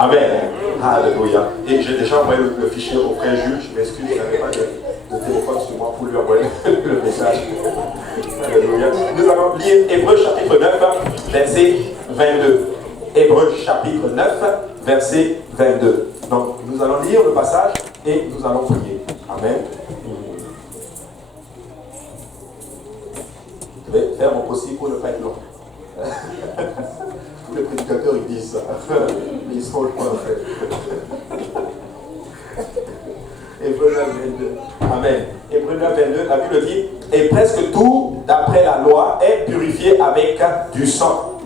Amen. Alléluia. Et j'ai déjà envoyé le fichier au frère Jules. Je m'excuse, je n'avais pas de téléphone sur moi pour lui envoyer le message. Alléluia. Nous allons lire Hébreux chapitre 9, verset 22. Hébreux chapitre 9, verset 22. Donc, nous allons lire le passage et nous allons prier. Amen. Je vais faire mon possible pour ne pas être long. Tous les prédicateurs ils disent ça. Mais ils sont le point en fait. Hébreux 9, 22. Amen. Hébreux 9, 22, la Bible dit: et presque tout, d'après la loi, est purifié avec du sang.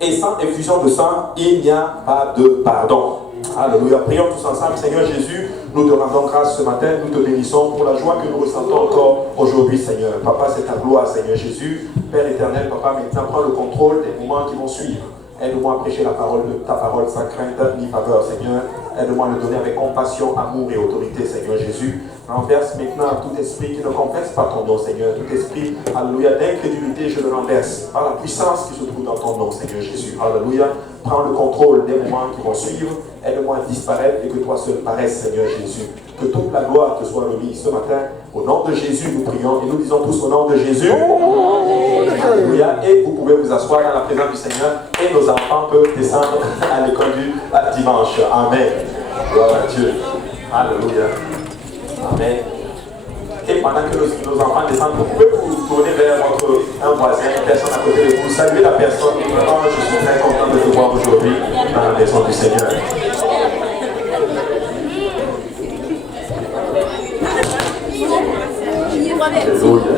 Et sans effusion de sang, il n'y a pas de pardon. Alléluia. Prions tous ensemble. Seigneur Jésus, nous te rendons grâce ce matin. Nous te bénissons pour la joie que nous ressentons encore aujourd'hui, Seigneur. Papa, c'est ta gloire, Seigneur Jésus. Père éternel, Papa, maintenant prends le contrôle des moments qui vont suivre. Aide-moi à prêcher la parole de ta parole sans crainte ni faveur, Seigneur. Aide-moi à le donner avec compassion, amour et autorité, Seigneur Jésus. Renverse maintenant tout esprit qui ne confesse pas ton nom, Seigneur. Tout esprit, alléluia, d'incrédulité, je le renverse par la puissance qui se trouve dans ton nom, Seigneur Jésus. Alléluia. Prends le contrôle des moments qui vont suivre. Aide-moi à disparaître et que toi seul paraisse, Seigneur Jésus. Que toute la gloire te soit remise ce matin. Au nom de Jésus, nous prions et nous disons tous au nom de Jésus. Alléluia. Et vous pouvez vous asseoir dans la présence du Seigneur et nos enfants peuvent descendre à l'école du dimanche. Amen. Gloire à Dieu. Alléluia. Amen. Et pendant que nos enfants descendent, vous pouvez vous tourner vers un voisin, une personne à côté de vous, saluer la personne. Vraiment, je suis très content de te voir aujourd'hui dans la maison du Seigneur. Alléluia.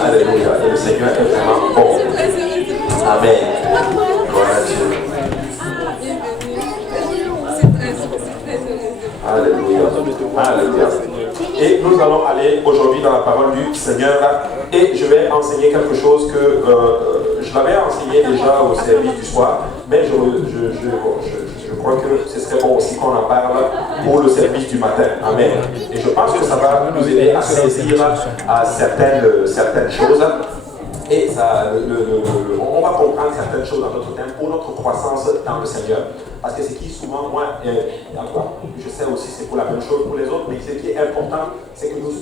Alléluia. Et le Seigneur est vraiment bon. Amen. Gloire à Dieu. Alléluia. Alléluia. Et nous allons aller aujourd'hui dans la parole du Seigneur. Et je vais enseigner quelque chose que je l'avais enseigné déjà au service du soir, mais je crois que ce serait bon aussi qu'on en parle pour le service du matin. Amen. Et je pense que ça va nous aider à saisir à certaines choses. Et ça, on va comprendre certaines choses dans notre temps pour notre croissance dans le Seigneur. Parce que ce qui souvent, moi, je sais aussi c'est pour la même chose pour les autres, mais ce qui est important, c'est que nous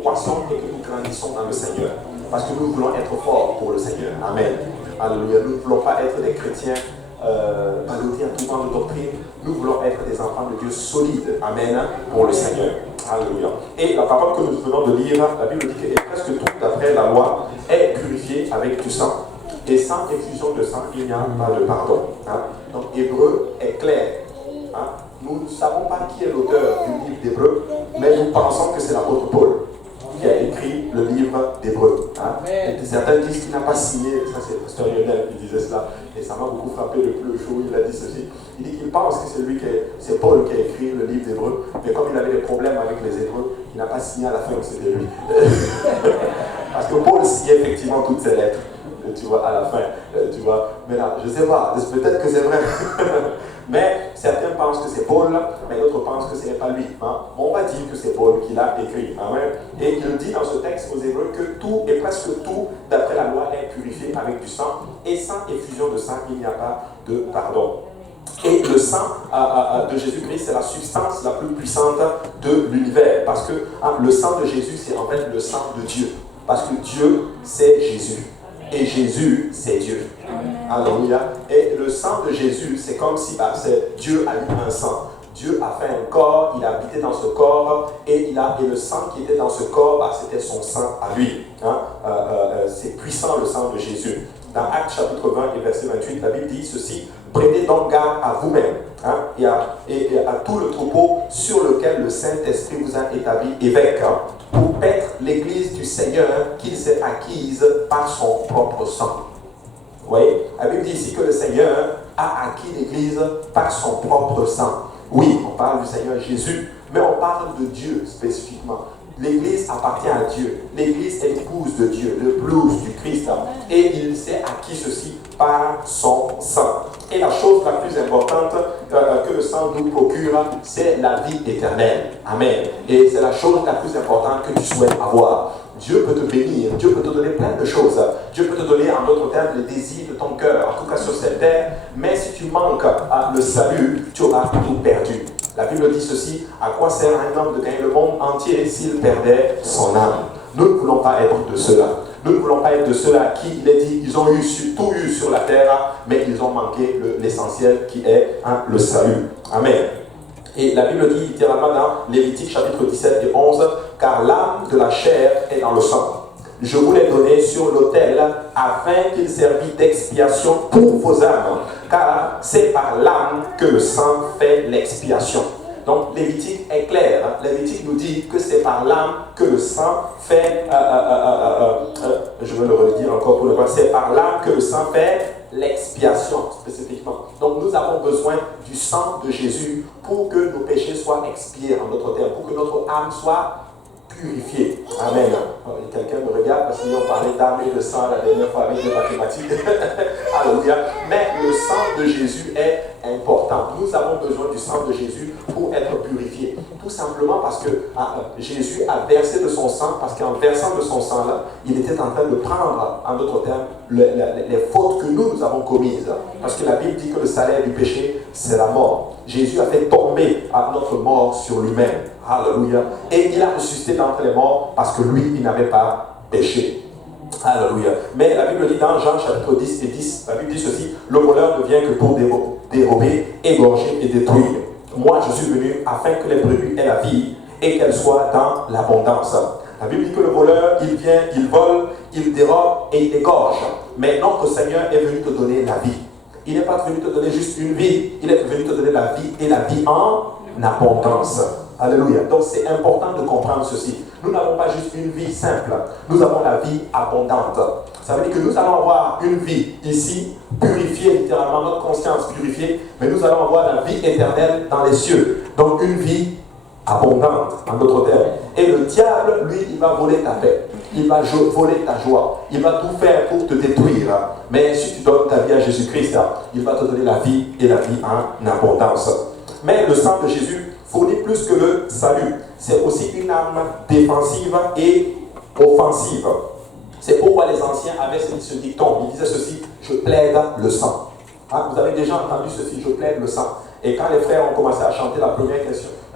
croissons et que nous grandissons dans le Seigneur. Parce que nous voulons être forts pour le Seigneur. Amen. Alléluia. Nous ne voulons pas être des chrétiens ballottés à tout vent de doctrine. Nous voulons être des enfants de Dieu solides. Amen. Pour le Seigneur. Alléluia. Et la parole que nous venons de lire, la Bible dit que presque tout d'après la loi est purifié avec du sang. Et sans effusion de sang, il n'y a pas de pardon. Hein? Donc Hébreu est clair. Hein? Nous ne savons pas qui est l'auteur du livre d'Hébreu, mais nous pensons que c'est l'apôtre Paul qui a écrit le livre d'Hébreu. Hein? Certains disent qu'il n'a pas signé, ça c'est le pasteur Lionel qui disait cela, et ça m'a beaucoup frappé le jour où il a dit ceci. Il dit qu'il pense que c'est Paul qui a écrit le livre d'Hébreu, mais comme il avait des problèmes avec les Hébreux, il n'a pas signé à la fin que c'était lui. Parce que Paul signait effectivement toutes ses lettres. Tu vois, à la fin, tu vois. Mais là, je ne sais pas, peut-être que c'est vrai. Mais certains pensent que c'est Paul, mais d'autres pensent que ce n'est pas lui. Hein. On va dire que c'est Paul qui l'a écrit. Amen. Et il dit dans ce texte aux Hébreux que tout, et presque tout, d'après la loi, est purifié avec du sang. Et sans effusion de sang, il n'y a pas de pardon. Et le sang de Jésus-Christ, c'est la substance la plus puissante de l'univers. Parce que le sang de Jésus, c'est en fait le sang de Dieu. Parce que Dieu, c'est Jésus. Et Jésus, c'est Dieu. Alléluia. Et le sang de Jésus, c'est comme si Dieu a eu un sang. Dieu a fait un corps, il a habité dans ce corps, et le sang qui était dans ce corps, c'était son sang à lui. Hein? C'est puissant le sang de Jésus. Dans Actes chapitre 20 et verset 28, la Bible dit ceci: prenez donc garde à vous-même et à tout le troupeau sur lequel le Saint-Esprit vous a établi évêque, pour paître l'église du Seigneur qu'il s'est acquise par son propre sang. Vous voyez, la Bible dit ici que le Seigneur a acquis l'église par son propre sang. Oui, on parle du Seigneur Jésus, mais on parle de Dieu spécifiquement. L'église appartient à Dieu. L'église est l'épouse de Dieu, l'épouse du Christ. Et il s'est acquis ceci par son sang. Et la chose la plus importante que le sang nous procure, c'est la vie éternelle. Amen. Et c'est la chose la plus importante que tu souhaites avoir. Dieu peut te bénir, Dieu peut te donner plein de choses. Dieu peut te donner, en d'autres termes, les désirs de ton cœur, en tout cas sur cette terre. Mais si tu manques le salut, tu auras tout perdu. La Bible dit ceci, à quoi sert un homme de gagner le monde entier s'il perdait son âme? Nous ne voulons pas être de ceux-là. Nous ne voulons pas être de ceux-là qui, il est dit, ils ont tout eu sur la terre, mais ils ont manqué l'essentiel qui est le salut. Amen. Et la Bible dit littéralement dans Lévitique chapitre 17 et 11, car l'âme de la chair est dans le sang. Je vous l'ai donné sur l'autel afin qu'il servît d'expiation pour vos âmes, car c'est par l'âme que le sang fait l'expiation. Donc Lévitique est clair. Lévitique nous dit que c'est par l'âme que le sang fait, je vais le redire encore pour le voir, c'est par l'âme que le sang fait l'expiation spécifiquement. Donc nous avons besoin du sang de Jésus pour que nos péchés soient expiés, en d'autres termes, pour que notre âme soit purifiée. Amen. Quelqu'un me regarde parce qu'ils ont parlé d'âme et de sang la dernière fois avec les mathématiques. Alléluia. Mais le sang de Jésus est important. Nous avons besoin du sang de Jésus pour être purifiés. Tout simplement parce que Jésus a versé de son sang, parce qu'en versant de son sang là, il était en train de prendre, en d'autres termes, les fautes que nous avons commises. Parce que la Bible dit que le salaire du péché, c'est la mort. Jésus a fait tomber notre mort sur lui-même. Alléluia. Et il a ressuscité d'entre les morts parce que lui, il n'avait pas péché. Alléluia. Mais la Bible dit dans Jean chapitre 10 et 10, la Bible dit ceci, le voleur ne vient que pour dérober, égorger et détruire. Moi, je suis venu afin que les brebis aient la vie et qu'elles soient dans l'abondance. La Bible dit que le voleur, il vient, il vole, il dérobe et il égorge. Mais notre Seigneur est venu te donner la vie. Il n'est pas venu te donner juste une vie, il est venu te donner la vie et la vie en abondance. Alléluia. Donc c'est important de comprendre ceci. Nous n'avons pas juste une vie simple, nous avons la vie abondante. Ça veut dire que nous allons avoir une vie ici, purifiée littéralement, notre conscience purifiée, mais nous allons avoir la vie éternelle dans les cieux. Donc une vie abondante, en d'autres termes. Et le diable, lui, il va voler ta paix. Il va voler ta joie. Il va tout faire pour te détruire. Mais si tu donnes ta vie à Jésus-Christ, il va te donner la vie et la vie en abondance. Mais le sang de Jésus fournit plus que le salut. C'est aussi une arme défensive et offensive. C'est pourquoi les anciens avaient ce dicton. Ils disaient ceci, je plaide le sang. Vous avez déjà entendu ceci, je plaide le sang. Et quand les frères ont commencé à chanter la première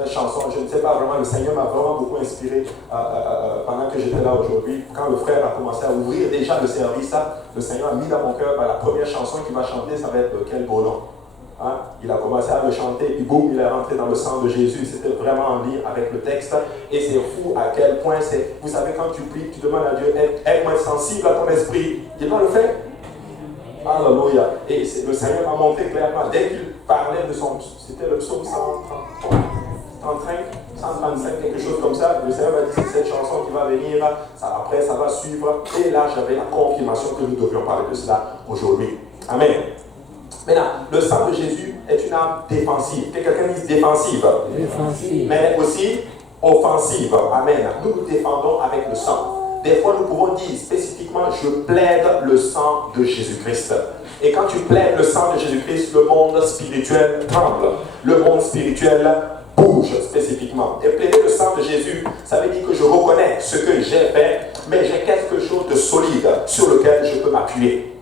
chanson, je ne sais pas vraiment, le Seigneur m'a vraiment beaucoup inspiré pendant que j'étais là aujourd'hui. Quand le frère a commencé à ouvrir déjà le service, le Seigneur a mis dans mon cœur, la première chanson qu'il va chanter, ça va être Quel beau nom. Il a commencé à le chanter, puis boum, il est rentré dans le sang de Jésus. C'était vraiment en lien avec le texte. Et c'est fou à quel point c'est. Vous savez, quand tu pries, tu demandes à Dieu, aide-moi sensible à ton esprit. Il va le faire. Alléluia. Et le Seigneur m'a montré clairement, dès qu'il parlait de son. C'était le psaume 135, quelque chose comme ça. Le Seigneur m'a dit, c'est cette chanson qui va venir. Après, ça va suivre. Et là, j'avais la confirmation que nous devions parler de cela aujourd'hui. Amen. Maintenant, le sang de Jésus est une arme défensive. Que quelqu'un dise défensive. Défensive. Mais aussi offensive. Amen. Nous nous défendons avec le sang. Des fois, nous pouvons dire spécifiquement, je plaide le sang de Jésus-Christ. Et quand tu plaides le sang de Jésus-Christ, le monde spirituel tremble. Le monde spirituel bouge spécifiquement. Et plaider le sang de Jésus, ça veut dire que je reconnais ce que j'ai fait, mais j'ai quelque chose de solide sur lequel je peux m'appuyer.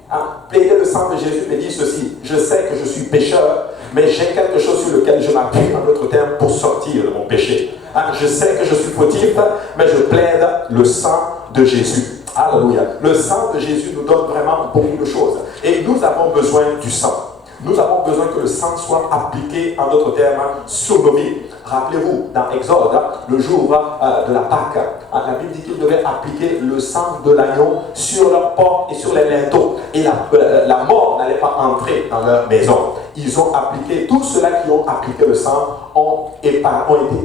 Plaider le sang de Jésus me dit ceci, je sais que je suis pécheur, mais j'ai quelque chose sur lequel je m'appuie, en d'autres termes, pour sortir de mon péché. Je sais que je suis fautif, mais je plaide le sang de Jésus. Alléluia. Le sang de Jésus nous donne vraiment beaucoup de choses. Et nous avons besoin du sang. Nous avons besoin que le sang soit appliqué, en d'autres termes, sur nos vies. Rappelez-vous, dans Exode, le jour de la Pâque, la Bible dit qu'ils devaient appliquer le sang de l'agneau sur leurs portes et sur les linteaux. Et la mort n'allait pas entrer dans leur maison. Ils ont appliqué, tous ceux-là qui ont appliqué le sang ont été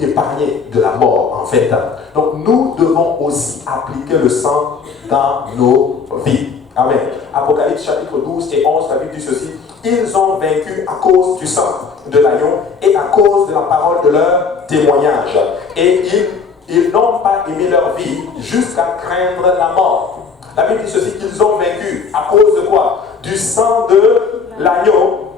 épargnés de la mort, en fait. Donc nous devons aussi appliquer le sang dans nos vies. Amen. Apocalypse chapitre 12 et 11, la Bible dit ceci. Ils ont vaincu à cause du sang de l'agneau et à cause de la parole de leur témoignage. Et ils n'ont pas aimé leur vie jusqu'à craindre la mort. La Bible dit ceci, qu'ils ont vaincu à cause de quoi? Du sang de l'agneau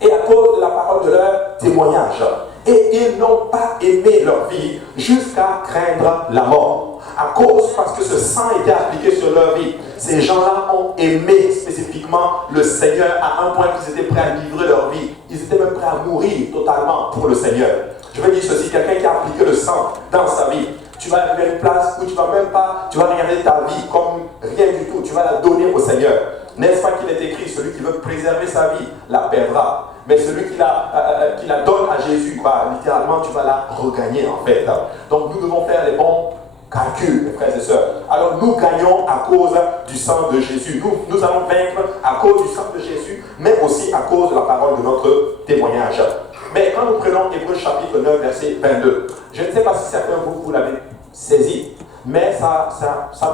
et à cause de la parole de leur témoignage. Et ils n'ont pas aimé leur vie jusqu'à craindre la mort. parce que ce sang était appliqué sur leur vie. Ces gens-là ont aimé spécifiquement le Seigneur à un point qu'ils étaient prêts à livrer leur vie. Ils étaient même prêts à mourir totalement pour le Seigneur. Je veux dire ceci, quelqu'un qui a appliqué le sang dans sa vie, tu vas arriver à une place où tu vas regarder ta vie comme rien du tout, tu vas la donner au Seigneur. N'est-ce pas qu'il est écrit, celui qui veut préserver sa vie la perdra. Mais celui qui la donne à Jésus, littéralement, tu vas la regagner en fait. Donc nous devons faire les bons calculs, mes frères et sœurs. Alors nous gagnons à cause du sang de Jésus. Nous allons vaincre à cause du sang de Jésus, mais aussi à cause de la parole de notre témoignage. Mais quand nous prenons Hébreux chapitre 9, verset 22, je ne sais pas si certains de vous l'avez saisi, mais ça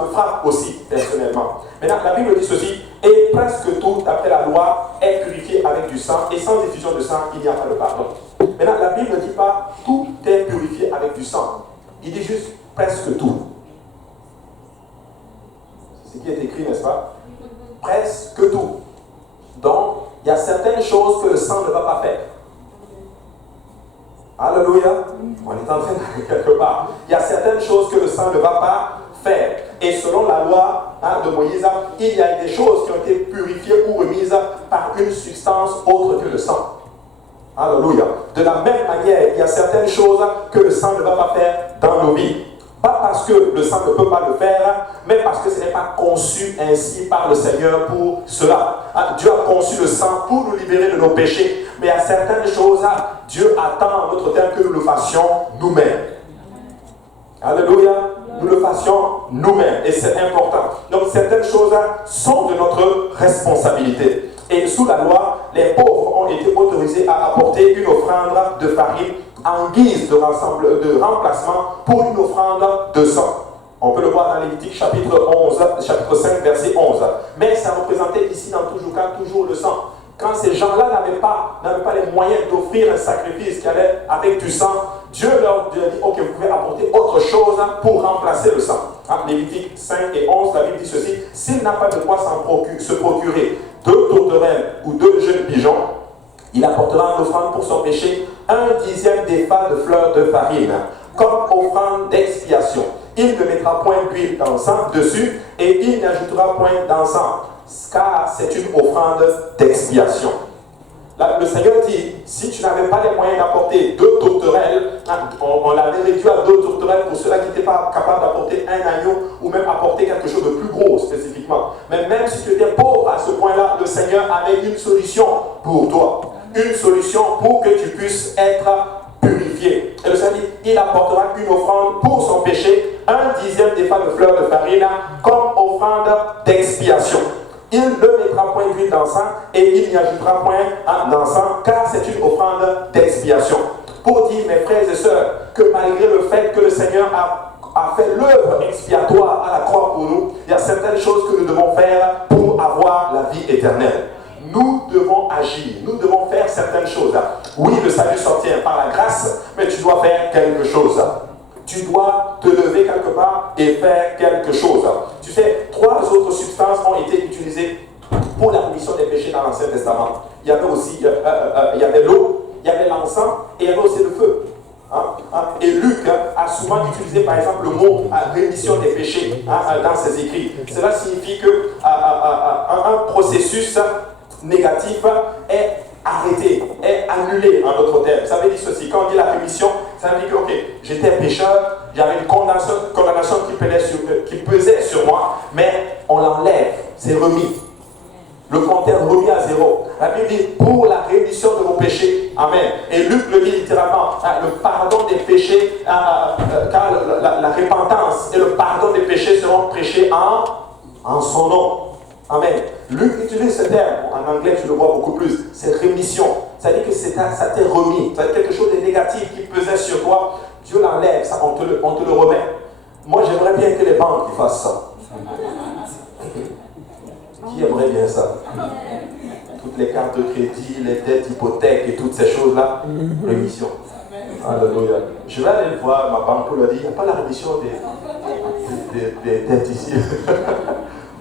me frappe aussi personnellement. Maintenant, la Bible dit ceci, et presque tout, d'après la loi, est purifié avec du sang, et sans effusion de sang, il n'y a pas de pardon. Maintenant, la Bible ne dit pas tout est purifié avec du sang. Il dit juste presque tout. C'est ce qui est écrit, n'est-ce pas? Presque tout. Donc, il y a certaines choses que le sang ne va pas faire. Alléluia. On est en train d'aller quelque part. Il y a certaines choses que le sang ne va pas faire. Et selon la loi de Moïse, il y a des choses qui ont été purifiées ou remises par une substance autre que le sang. Alléluia. De la même manière, il y a certaines choses que le sang ne va pas faire dans nos vies. Pas parce que le sang ne peut pas le faire, mais parce que ce n'est pas conçu ainsi par le Seigneur pour cela. Dieu a conçu le sang pour nous libérer de nos péchés. Mais il y a certaines choses, Dieu attend en notre temps que nous le fassions nous-mêmes. Alléluia. Nous le fassions nous-mêmes. Et c'est important. Donc certaines choses sont de notre responsabilité. Et sous la loi, les pauvres ont été autorisés à apporter une offrande de farine en guise de remplacement pour une offrande de sang. On peut le voir dans Lévitique chapitre 5, verset 11. Mais ça représentait ici dans toujours le sang. Quand ces gens-là n'avaient pas les moyens d'offrir un sacrifice qui allait avec du sang, Dieu leur dit, ok, vous pouvez apporter autre chose pour remplacer le sang. Lévitique 5 et 11, la Bible dit ceci, s'il n'a pas de quoi se procurer 2 tourterelles ou 2 jeunes pigeons, il apportera en offrande pour son péché 1/10 d'épha de fleurs de farine, comme offrande d'expiation. Il ne mettra point d'huile d'encens dessus et il n'ajoutera point d'encens, car c'est une offrande d'expiation. Là, le Seigneur dit, si tu n'avais pas les moyens d'apporter 2 tourterelles, on l'avait réduit à 2 tourterelles pour ceux-là qui n'étaient pas capables d'apporter un agneau ou même apporter quelque chose de plus gros spécifiquement. Mais même si tu étais pauvre à ce point-là, le Seigneur avait une solution pour toi. Une solution pour que tu puisses être purifié. Et le Seigneur dit, il apportera une offrande pour son péché, 1/10 d'épha de fleurs de farine, comme offrande d'expiation. Il ne mettra point d'huile d'encens et il n'y ajoutera point d'encens, car c'est une offrande d'expiation. Pour dire, mes frères et sœurs, que malgré le fait que le Seigneur a fait l'œuvre expiatoire à la croix pour nous, il y a certaines choses que nous devons faire pour avoir la vie éternelle. Nous devons agir, nous devons faire certaines choses. Oui, le salut s'obtient par la grâce, mais tu dois faire quelque chose. Tu dois te lever quelque part et faire quelque chose. Tu sais, 3 autres substances ont été utilisées pour la rémission des péchés dans l'Ancien Testament. Il y avait aussi il y avait l'eau, il y avait l'encens et il y avait aussi le feu. Et Luc a souvent utilisé par exemple le mot rémission des péchés dans ses écrits. Cela signifie qu'un processus négatif est arrêté, est annulé en d'autres termes. Ça veut dire ceci, quand on dit la rémission, ça veut dire que ok, j'étais pécheur, il y avait une condamnation qui pesait sur moi, mais on l'enlève, c'est remis. Le compteur remis à 0. La Bible dit pour la rémission de vos péchés. Amen. Et Luc le dit littéralement, le pardon des péchés, car la repentance et le pardon des péchés seront prêchés en son nom. Amen. Luc utilise ce terme, en anglais tu le vois beaucoup plus, c'est rémission. Ça veut dire que ça t'est remis, ça veut dire quelque chose de négatif qui pesait sur toi, Dieu l'enlève, ça, on te le remet. Moi j'aimerais bien que les banques fassent ça. Qui aimerait bien ça? Toutes les cartes de crédit, les dettes, hypothèques et toutes ces choses-là, rémission. Alléluia. Je vais aller voir ma banque pour leur dire, il n'y a pas la rémission des dettes ici.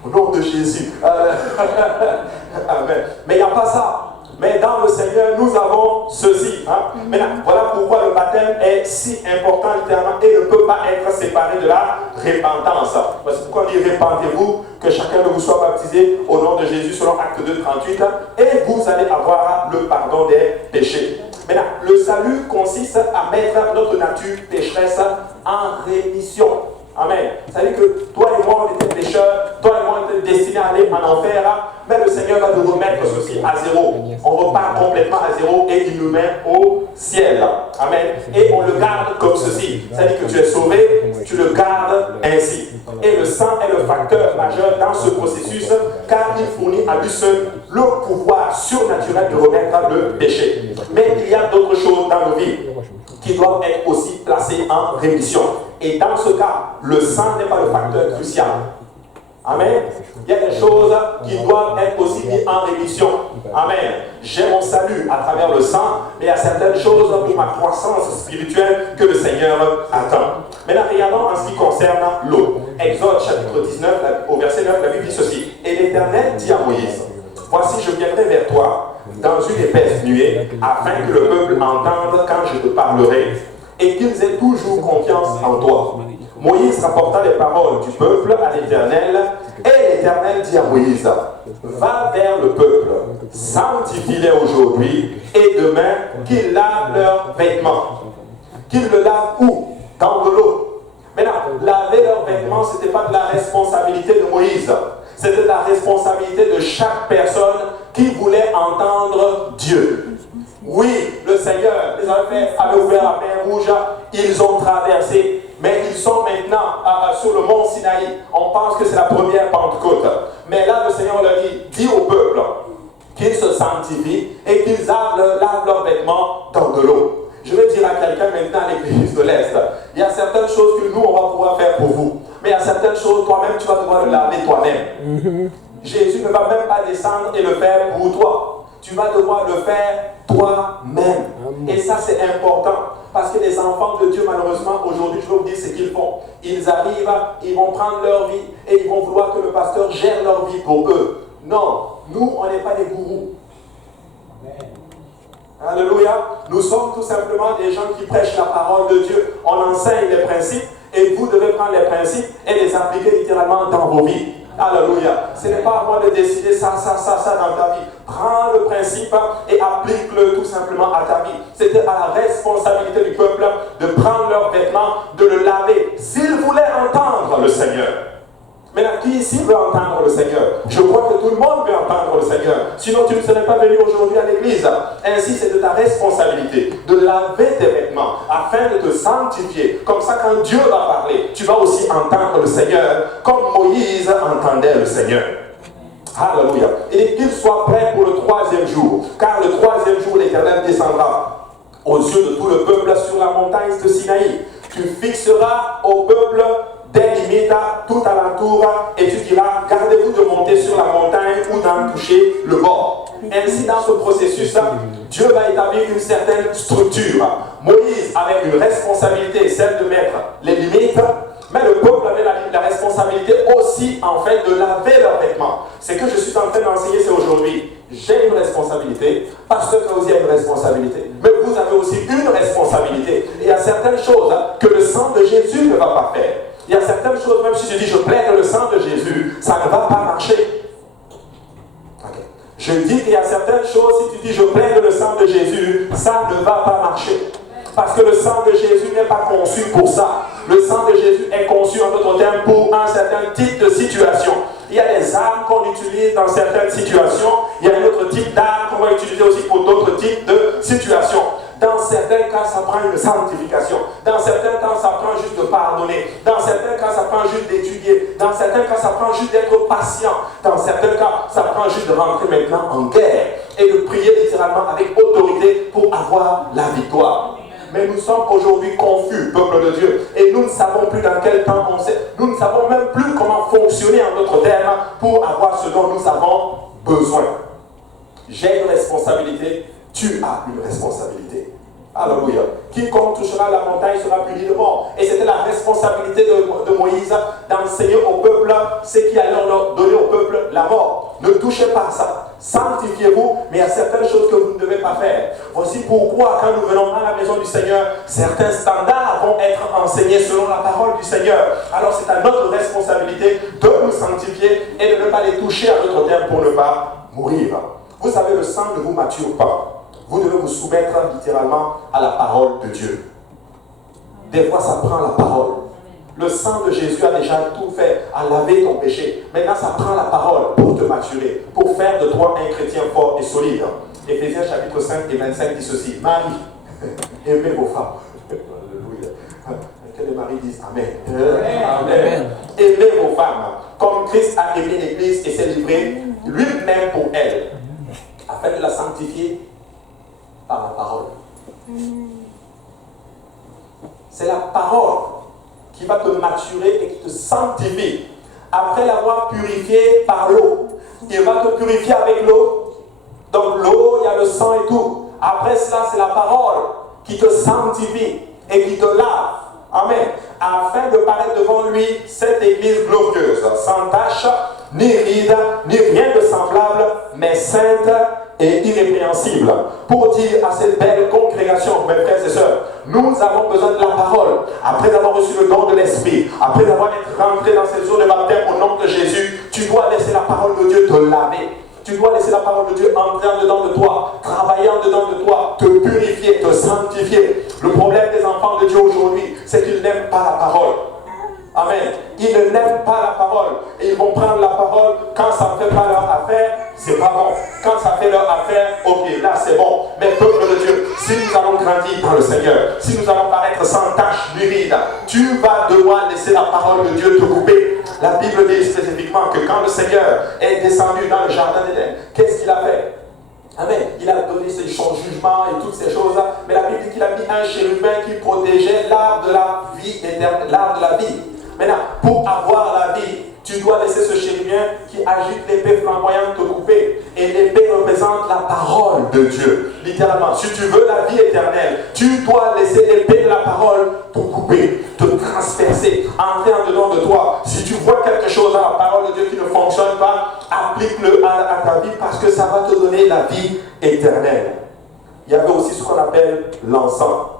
Au nom de Jésus. Amen. Mais il n'y a pas ça. Mais dans le Seigneur, nous avons ceci. Maintenant, voilà pourquoi le baptême est si important littéralement et ne peut pas être séparé de la repentance. Parce que pourquoi on dit répentez-vous, que chacun de vous soit baptisé au nom de Jésus selon Acte 2, 38, et vous allez avoir le pardon des péchés. Maintenant, le salut consiste à mettre notre nature pécheresse en rémission. Amen. Ça veut dire que toi et moi, on était pécheurs, toi et moi, on était destinés à aller en enfer, mais le Seigneur va nous remettre ceci à zéro. On repart complètement à zéro et il nous met au ciel. Amen. Et on le garde comme ceci. Ça veut dire que tu es sauvé, tu le gardes ainsi. Et le sang est le facteur majeur dans ce processus, car il fournit à lui seul le pouvoir surnaturel de remettre le péché. Mais il y a d'autres choses dans nos vies qui doivent être aussi placées en rémission. Et dans ce cas, le sang n'est pas le facteur crucial. Amen. Il y a des choses qui doivent être aussi mises en rémission. Amen. J'ai mon salut à travers le sang, mais il y a certaines choses pour ma croissance spirituelle que le Seigneur attend. Maintenant, regardons en ce qui concerne l'eau. Exode chapitre 19, au verset 9, la Bible dit ceci. Et l'Éternel dit à Moïse, voici, je viendrai vers toi dans une épaisse nuée, afin que le peuple entende quand je te parlerai, et qu'ils aient toujours confiance en toi. Moïse rapporta les paroles du peuple à l'Éternel, et l'Éternel dit à Moïse, va vers le peuple, sanctifie-les aujourd'hui, et demain qu'ils lavent leurs vêtements. Qu'ils le lavent où? Dans de l'eau. Maintenant, laver leurs vêtements, ce n'était pas de la responsabilité de Moïse. C'était la responsabilité de chaque personne qui voulait entendre Dieu. Oui, le Seigneur les avait ouvert la mer Rouge, ils ont traversé, mais ils sont maintenant sur le mont Sinaï. On pense que c'est la première Pentecôte. Mais là, le Seigneur leur dit au peuple qu'ils se sanctifient et qu'ils lavent leurs vêtements dans de l'eau. Je vais dire à quelqu'un maintenant à l'église de l'Est, il y a certaines choses que nous, on va pouvoir faire pour vous. Mais il y a certaines choses, toi-même, tu vas devoir le laver toi-même. Jésus ne va même pas descendre et le faire pour toi. Tu vas devoir le faire toi-même. Et ça, c'est important. Parce que les enfants de Dieu, malheureusement, aujourd'hui, je vais vous dire ce qu'ils font. Ils arrivent, ils vont prendre leur vie et ils vont vouloir que le pasteur gère leur vie pour eux. Non, nous, on n'est pas des gourous. Alléluia. Nous sommes tout simplement des gens qui prêchent la parole de Dieu. On enseigne les principes et vous devez prendre les principes et les appliquer littéralement dans vos vies. Alléluia. Ce n'est pas à moi de décider ça dans ta vie. Prends le principe et applique-le tout simplement à ta vie. C'était à la responsabilité du peuple de prendre leurs vêtements, de le laver, s'ils voulaient entendre le Seigneur. Maintenant, qui ici veut entendre le Seigneur? Je crois que tout le monde veut entendre le Seigneur. Sinon, tu ne serais pas venu aujourd'hui à l'église. Ainsi, c'est de ta responsabilité de laver tes vêtements afin de te sanctifier. Comme ça, quand Dieu va parler, tu vas aussi entendre le Seigneur comme Moïse entendait le Seigneur. Alléluia. Et qu'il soit prêt pour le troisième jour. Car le troisième jour, l'Éternel descendra aux yeux de tout le peuple sur la montagne de Sinaï. Tu fixeras au peuple des limites tout alentour et tu diras, gardez-vous de monter sur la montagne ou d'en toucher le bord. Ainsi, dans ce processus, Dieu va établir une certaine structure. Moïse avait une responsabilité, celle de mettre les limites, mais le peuple avait la responsabilité aussi, en fait, de laver leurs vêtements. Ce que je suis en train d'enseigner, c'est aujourd'hui, j'ai une responsabilité, pasteur aussi a une responsabilité, mais vous avez aussi une responsabilité. Et il y a certaines choses que le sang de Jésus ne va pas faire. Il y a certaines choses, même si je dis je plaide le sang de Jésus, ça ne va pas marcher. Okay. Je dis qu'il y a certaines choses, si tu dis je plaide le sang de Jésus, ça ne va pas marcher. Parce que le sang de Jésus n'est pas conçu pour ça. Le sang de Jésus est conçu en d'autres termes pour un certain type de situation. Il y a des armes qu'on utilise dans certaines situations. Il y a un autre type d'armes qu'on va utiliser aussi pour d'autres types de situations. Dans certains cas, ça prend une sanctification. Dans certains cas, ça prend juste de pardonner. Dans certains cas, ça prend juste d'étudier. Dans certains cas, ça prend juste d'être patient. Dans certains cas, ça prend juste de rentrer maintenant en guerre et de prier littéralement avec autorité pour avoir la victoire. Mais nous sommes aujourd'hui confus, peuple de Dieu. Et nous ne savons plus dans quel temps on sait. Nous ne savons même plus comment fonctionner en d'autres termes pour avoir ce dont nous avons besoin. J'ai une responsabilité. Tu as une responsabilité. Alléluia. Quiconque touchera la montagne sera puni de mort. Et c'était la responsabilité de Moïse d'enseigner au peuple ce qui allait leur donner au peuple la mort. Ne touchez pas à ça. Sanctifiez-vous, mais il y a certaines choses que vous ne devez pas faire. Voici pourquoi, quand nous venons à la maison du Seigneur, certains standards vont être enseignés selon la parole du Seigneur. Alors c'est à notre responsabilité de nous sanctifier et de ne pas les toucher à notre terme pour ne pas mourir. Vous savez, le sang ne vous mature pas. Vous devez vous soumettre littéralement à la parole de Dieu. Des fois, ça prend la parole. Le sang de Jésus a déjà tout fait, à laver ton péché. Maintenant, ça prend la parole pour te maturer, pour faire de toi un chrétien fort et solide. Éphésiens chapitre 5 et 25 dit ceci. Marie, aimez vos femmes. Alléluia. Que les maris disent Amen. Amen. Aimez vos femmes, comme Christ a aimé l'Église et s'est livré lui-même pour elle, afin de la sanctifier par la parole. C'est la parole qui va te maturer et qui te sanctifie. Après l'avoir purifié par l'eau, il va te purifier avec l'eau. Donc l'eau, il y a le sang et tout. Après cela, c'est la parole qui te sanctifie et qui te lave. Amen. Afin de paraître devant lui cette église glorieuse, sans tache, ni ride, ni rien de semblable, mais sainte et irrépréhensible. Pour dire à cette belle congrégation, mes frères et sœurs, nous avons besoin de la parole. Après avoir reçu le don de l'Esprit, après avoir été rentré dans cette eaux de baptême au nom de Jésus, tu dois laisser la parole de Dieu te laver. Tu dois laisser la parole de Dieu entrer en dedans de toi, travailler en dedans de toi, te purifier, te sanctifier. Le problème des enfants de Dieu aujourd'hui, c'est qu'ils n'aiment pas la parole. Amen. Ils ne n'aiment pas la parole. Et ils vont prendre la parole quand ça ne fait pas leur affaire, c'est pas bon. Quand ça fait leur affaire, ok, là c'est bon. Mais peuple de Dieu, si nous allons grandir dans le Seigneur, si nous allons paraître sans tache ni ride, tu vas devoir laisser la parole de Dieu te couper. La Bible dit spécifiquement que quand le Seigneur est descendu dans le jardin d'Éden, qu'est-ce qu'il a fait? Amen. Il a donné son jugement et toutes ces choses-là. Mais la Bible dit qu'il a mis un chérubin qui protégeait l'arbre de la vie éternelle, l'arbre de la vie. Maintenant, pour avoir la vie, tu dois laisser ce chérubin qui agite l'épée flamboyante te couper. Et l'épée représente la parole de Dieu. Littéralement, si tu veux la vie éternelle, tu dois laisser l'épée de la parole te couper, te transpercer, entrer en dedans de toi. Si tu vois quelque chose dans la parole de Dieu qui ne fonctionne pas, applique-le à ta vie parce que ça va te donner la vie éternelle. Il y avait aussi ce qu'on appelle l'encens.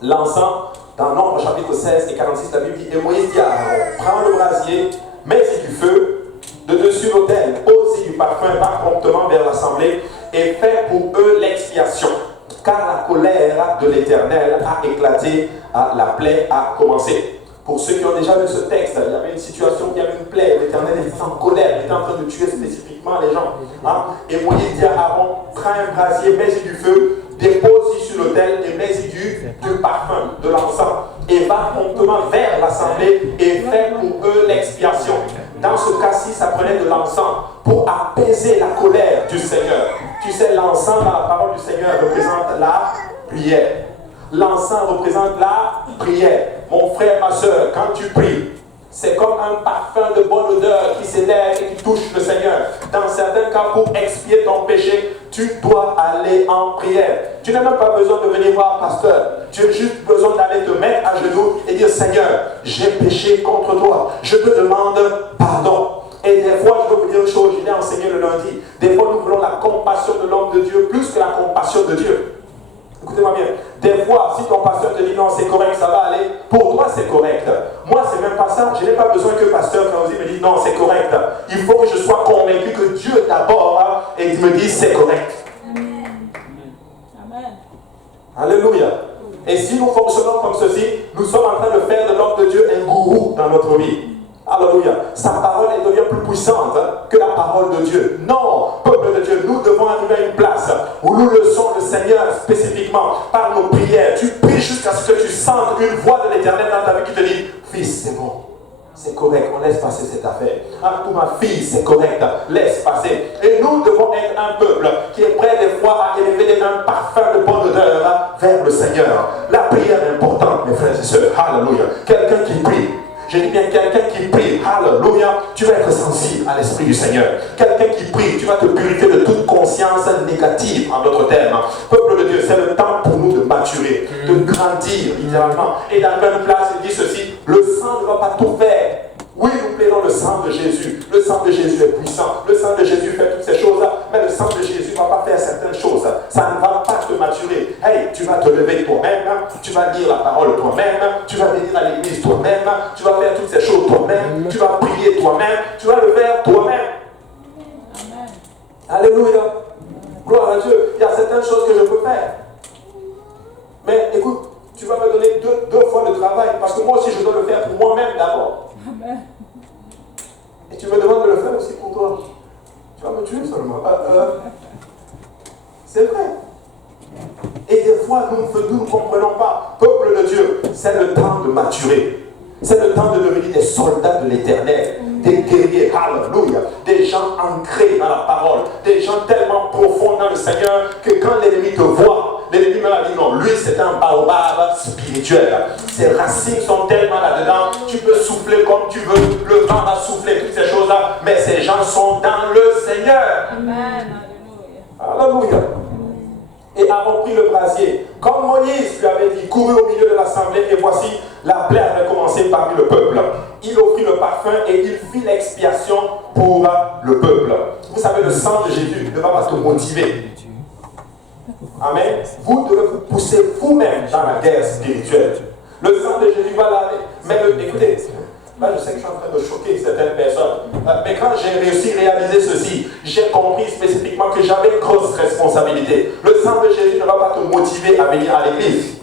L'encens, dans Nombre chapitre 16 et 46, la Bible dit, et Moïse dit à Aaron, prends le brasier, mets-y du feu, de dessus l'autel, pose-y du parfum, va promptement vers l'assemblée, et fais pour eux l'expiation. Car la colère de l'Éternel a éclaté, la plaie a commencé. Pour ceux qui ont déjà lu ce texte, il y avait une situation, il y avait une plaie, l'Éternel était en colère, il était en train de tuer spécifiquement les gens. Et Moïse dit à Aaron, prends un brasier, mets-y du feu, dépose-y sur l'autel et mets-y du parfum, de l'encens, et va promptement vers l'assemblée et fais pour eux l'expiation. Dans ce cas-ci, ça prenait de l'encens pour apaiser la colère du Seigneur. Tu sais, l'encens dans la parole du Seigneur représente la prière. L'encens représente la prière. Mon frère, ma soeur, quand tu pries, c'est comme un parfum de bonne odeur qui s'élève et qui touche le Seigneur. Dans certains cas, pour expier ton péché, tu dois aller en prière. Tu n'as même pas besoin de venir voir pasteur. Tu as juste besoin d'aller te mettre à genoux et dire, Seigneur, j'ai péché contre toi. Je te demande pardon. Et des fois, je veux vous dire une chose, je l'ai enseigné le lundi. Des fois, nous voulons la compassion de l'homme de Dieu plus que la compassion de Dieu. Écoutez-moi bien. Des fois, si ton pasteur te dit non, c'est correct, ça va aller, pour toi c'est correct. Moi, c'est même pas ça. Je n'ai pas besoin que le pasteur Kausi me dise non, c'est correct. Il faut que je sois convaincu que Dieu d'abord et il me dise c'est correct. Amen. Alléluia. Et si nous fonctionnons comme ceci, nous sommes en train de faire de l'homme de Dieu un gourou dans notre vie. Alléluia. Sa parole, elle devient plus puissante que la parole de Dieu. Non, peuple de Dieu, nous devons arriver à une place où nous leçons le Seigneur spécifiquement par nos prières. Tu pries jusqu'à ce que tu sentes une voix de l'Éternel dans ta vie qui te dit, fils, c'est bon. C'est correct, on laisse passer cette affaire. Pour ma fille, c'est correct, laisse passer. Et nous devons être un peuple qui est prêt des fois à élever un parfum de bonne odeur vers le Seigneur. La prière est importante, mes frères et sœurs. Alléluia. Quelqu'un qui prie. Je dis bien quelqu'un qui prie, alléluia, tu vas être sensible à l'Esprit du Seigneur. Quelqu'un qui prie, tu vas te purifier de toute conscience négative en d'autres termes. Peuple de Dieu, c'est le temps pour nous de maturer, de grandir littéralement. Et dans une place, il dit ceci, le sang ne va pas tout faire. Oui, nous plaidons le sang de Jésus. Le sang de Jésus est puissant. Le sang de Jésus fait toutes ces choses-là. mais le sang de Jésus ne va pas faire certaines choses. Ça ne va pas te maturer. Hey, tu vas te lever toi-même, tu vas lire la parole toi-même, tu vas venir à l'église toi-même, tu vas faire toutes ces choses toi-même, tu vas prier toi-même, tu vas le faire toi-même. Alléluia. Gloire à Dieu. Il y a certaines choses que je peux faire. Mais écoute, tu vas me donner deux fois le travail, parce que moi aussi je dois le faire pour moi-même d'abord. Et tu me demandes de le faire aussi pour toi. Tu vas me tuer seulement. C'est vrai. Et des fois, nous ne comprenons pas. Peuple de Dieu, c'est le temps de maturer. C'est le temps de devenir des soldats de l'Éternel, des guerriers, alléluia, des gens ancrés dans la parole, des gens tellement profonds dans le Seigneur que quand l'ennemi te voit, l'ennemi m'a dit non, lui c'est un baobab spirituel. Ses racines sont tellement là-dedans, tu peux souffler comme tu veux, le vent va souffler, toutes ces choses-là, mais ces gens sont dans le Seigneur. Amen. Alléluia. Et Aaron prit le brasier. Comme Moïse lui avait dit, courut au milieu de l'assemblée, et voici, la plaie avait commencé parmi le peuple. Il offrit le parfum et il fit l'expiation pour le peuple. Vous savez, le sang de Jésus ne va pas te motiver. Amen. Vous devez vous pousser vous-même dans la guerre spirituelle. Le sang de Jésus va laver. Mais écoutez, là je sais que je suis en train de choquer certaines personnes. Mais quand j'ai réussi à réaliser ceci, j'ai compris spécifiquement que j'avais une grosse responsabilité. Le sang de Jésus ne va pas te motiver à venir à l'église.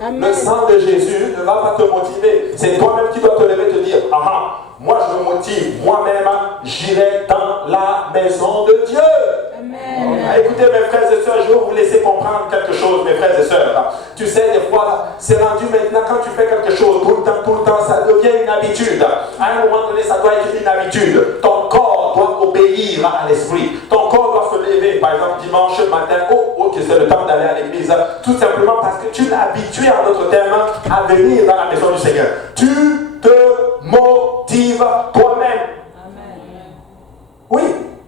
Amen. Le sang de Jésus ne va pas te motiver. C'est toi-même qui dois te lever et te dire, moi je me motive, moi-même, j'irai dans la maison de Dieu. Amen. Écoutez mes frères et sœurs, je vais vous laisser comprendre quelque chose, mes frères et sœurs. Tu sais, des fois, c'est rendu maintenant, quand tu fais quelque chose tout le temps, ça devient une habitude. À un moment donné, ça doit être une habitude. Ton corps doit obéir à l'esprit. Ton corps doit se lever, par exemple, dimanche matin, ok, c'est le temps d'aller à l'église, tout simplement parce que tu l'as habitué, en d'autres termes, à venir dans la maison du Seigneur. Tu te motives toi-même. Oui,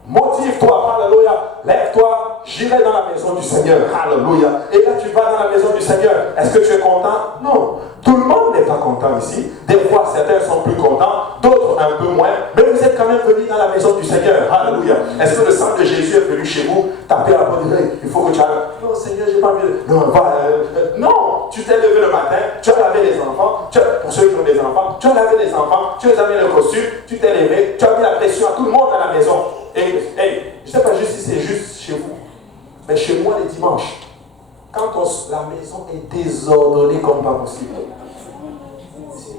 motive-toi, alléluia. Lève-toi, j'irai dans la maison du Seigneur, alléluia. Et là, tu vas dans la maison du Seigneur. Est-ce que tu es content? Non. Tout le monde n'est pas content ici. Des fois, certains sont plus contents, d'autres un peu moins. Mais vous êtes quand même venus dans la maison du Seigneur, alléluia. Est-ce que le sang de Jésus est venu chez vous, taper à la porte, il faut que tu ailles. Non, Seigneur, j'ai pas envie de. Non, non, tu t'es levé le matin, tu as lavé les enfants, pour ceux qui ont des enfants, tu as lavé les enfants, tu les as mis le costume, tu t'es levé, tu as mis la pression à tout le monde dans la maison. Et, je ne sais pas juste si c'est juste chez vous, mais chez moi les dimanches, quand la maison est désordonnée comme pas possible,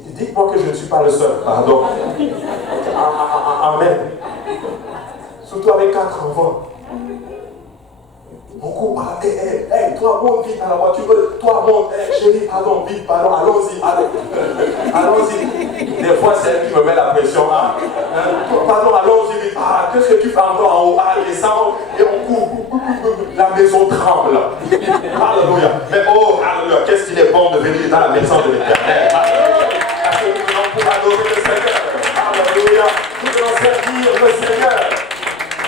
dites-moi que je ne suis pas le seul, pardon. Amen. Surtout avec 4 enfants. Beaucoup parlent, toi monte vite dans la voiture, toi monte, chérie, pardon, vite, pardon, allons-y, allons-y. Des fois, c'est elle qui me met la pression, pardon, allons-y vite, qu'est-ce que tu fais encore en haut, descends, et on court, la maison tremble. Alléluia. Mais alléluia, qu'est-ce qu'il est bon de venir dans la maison de l'Éternel. Alléluia. Parce que nous venons pour adorer le Seigneur. Alléluia. Nous venons servir le Seigneur.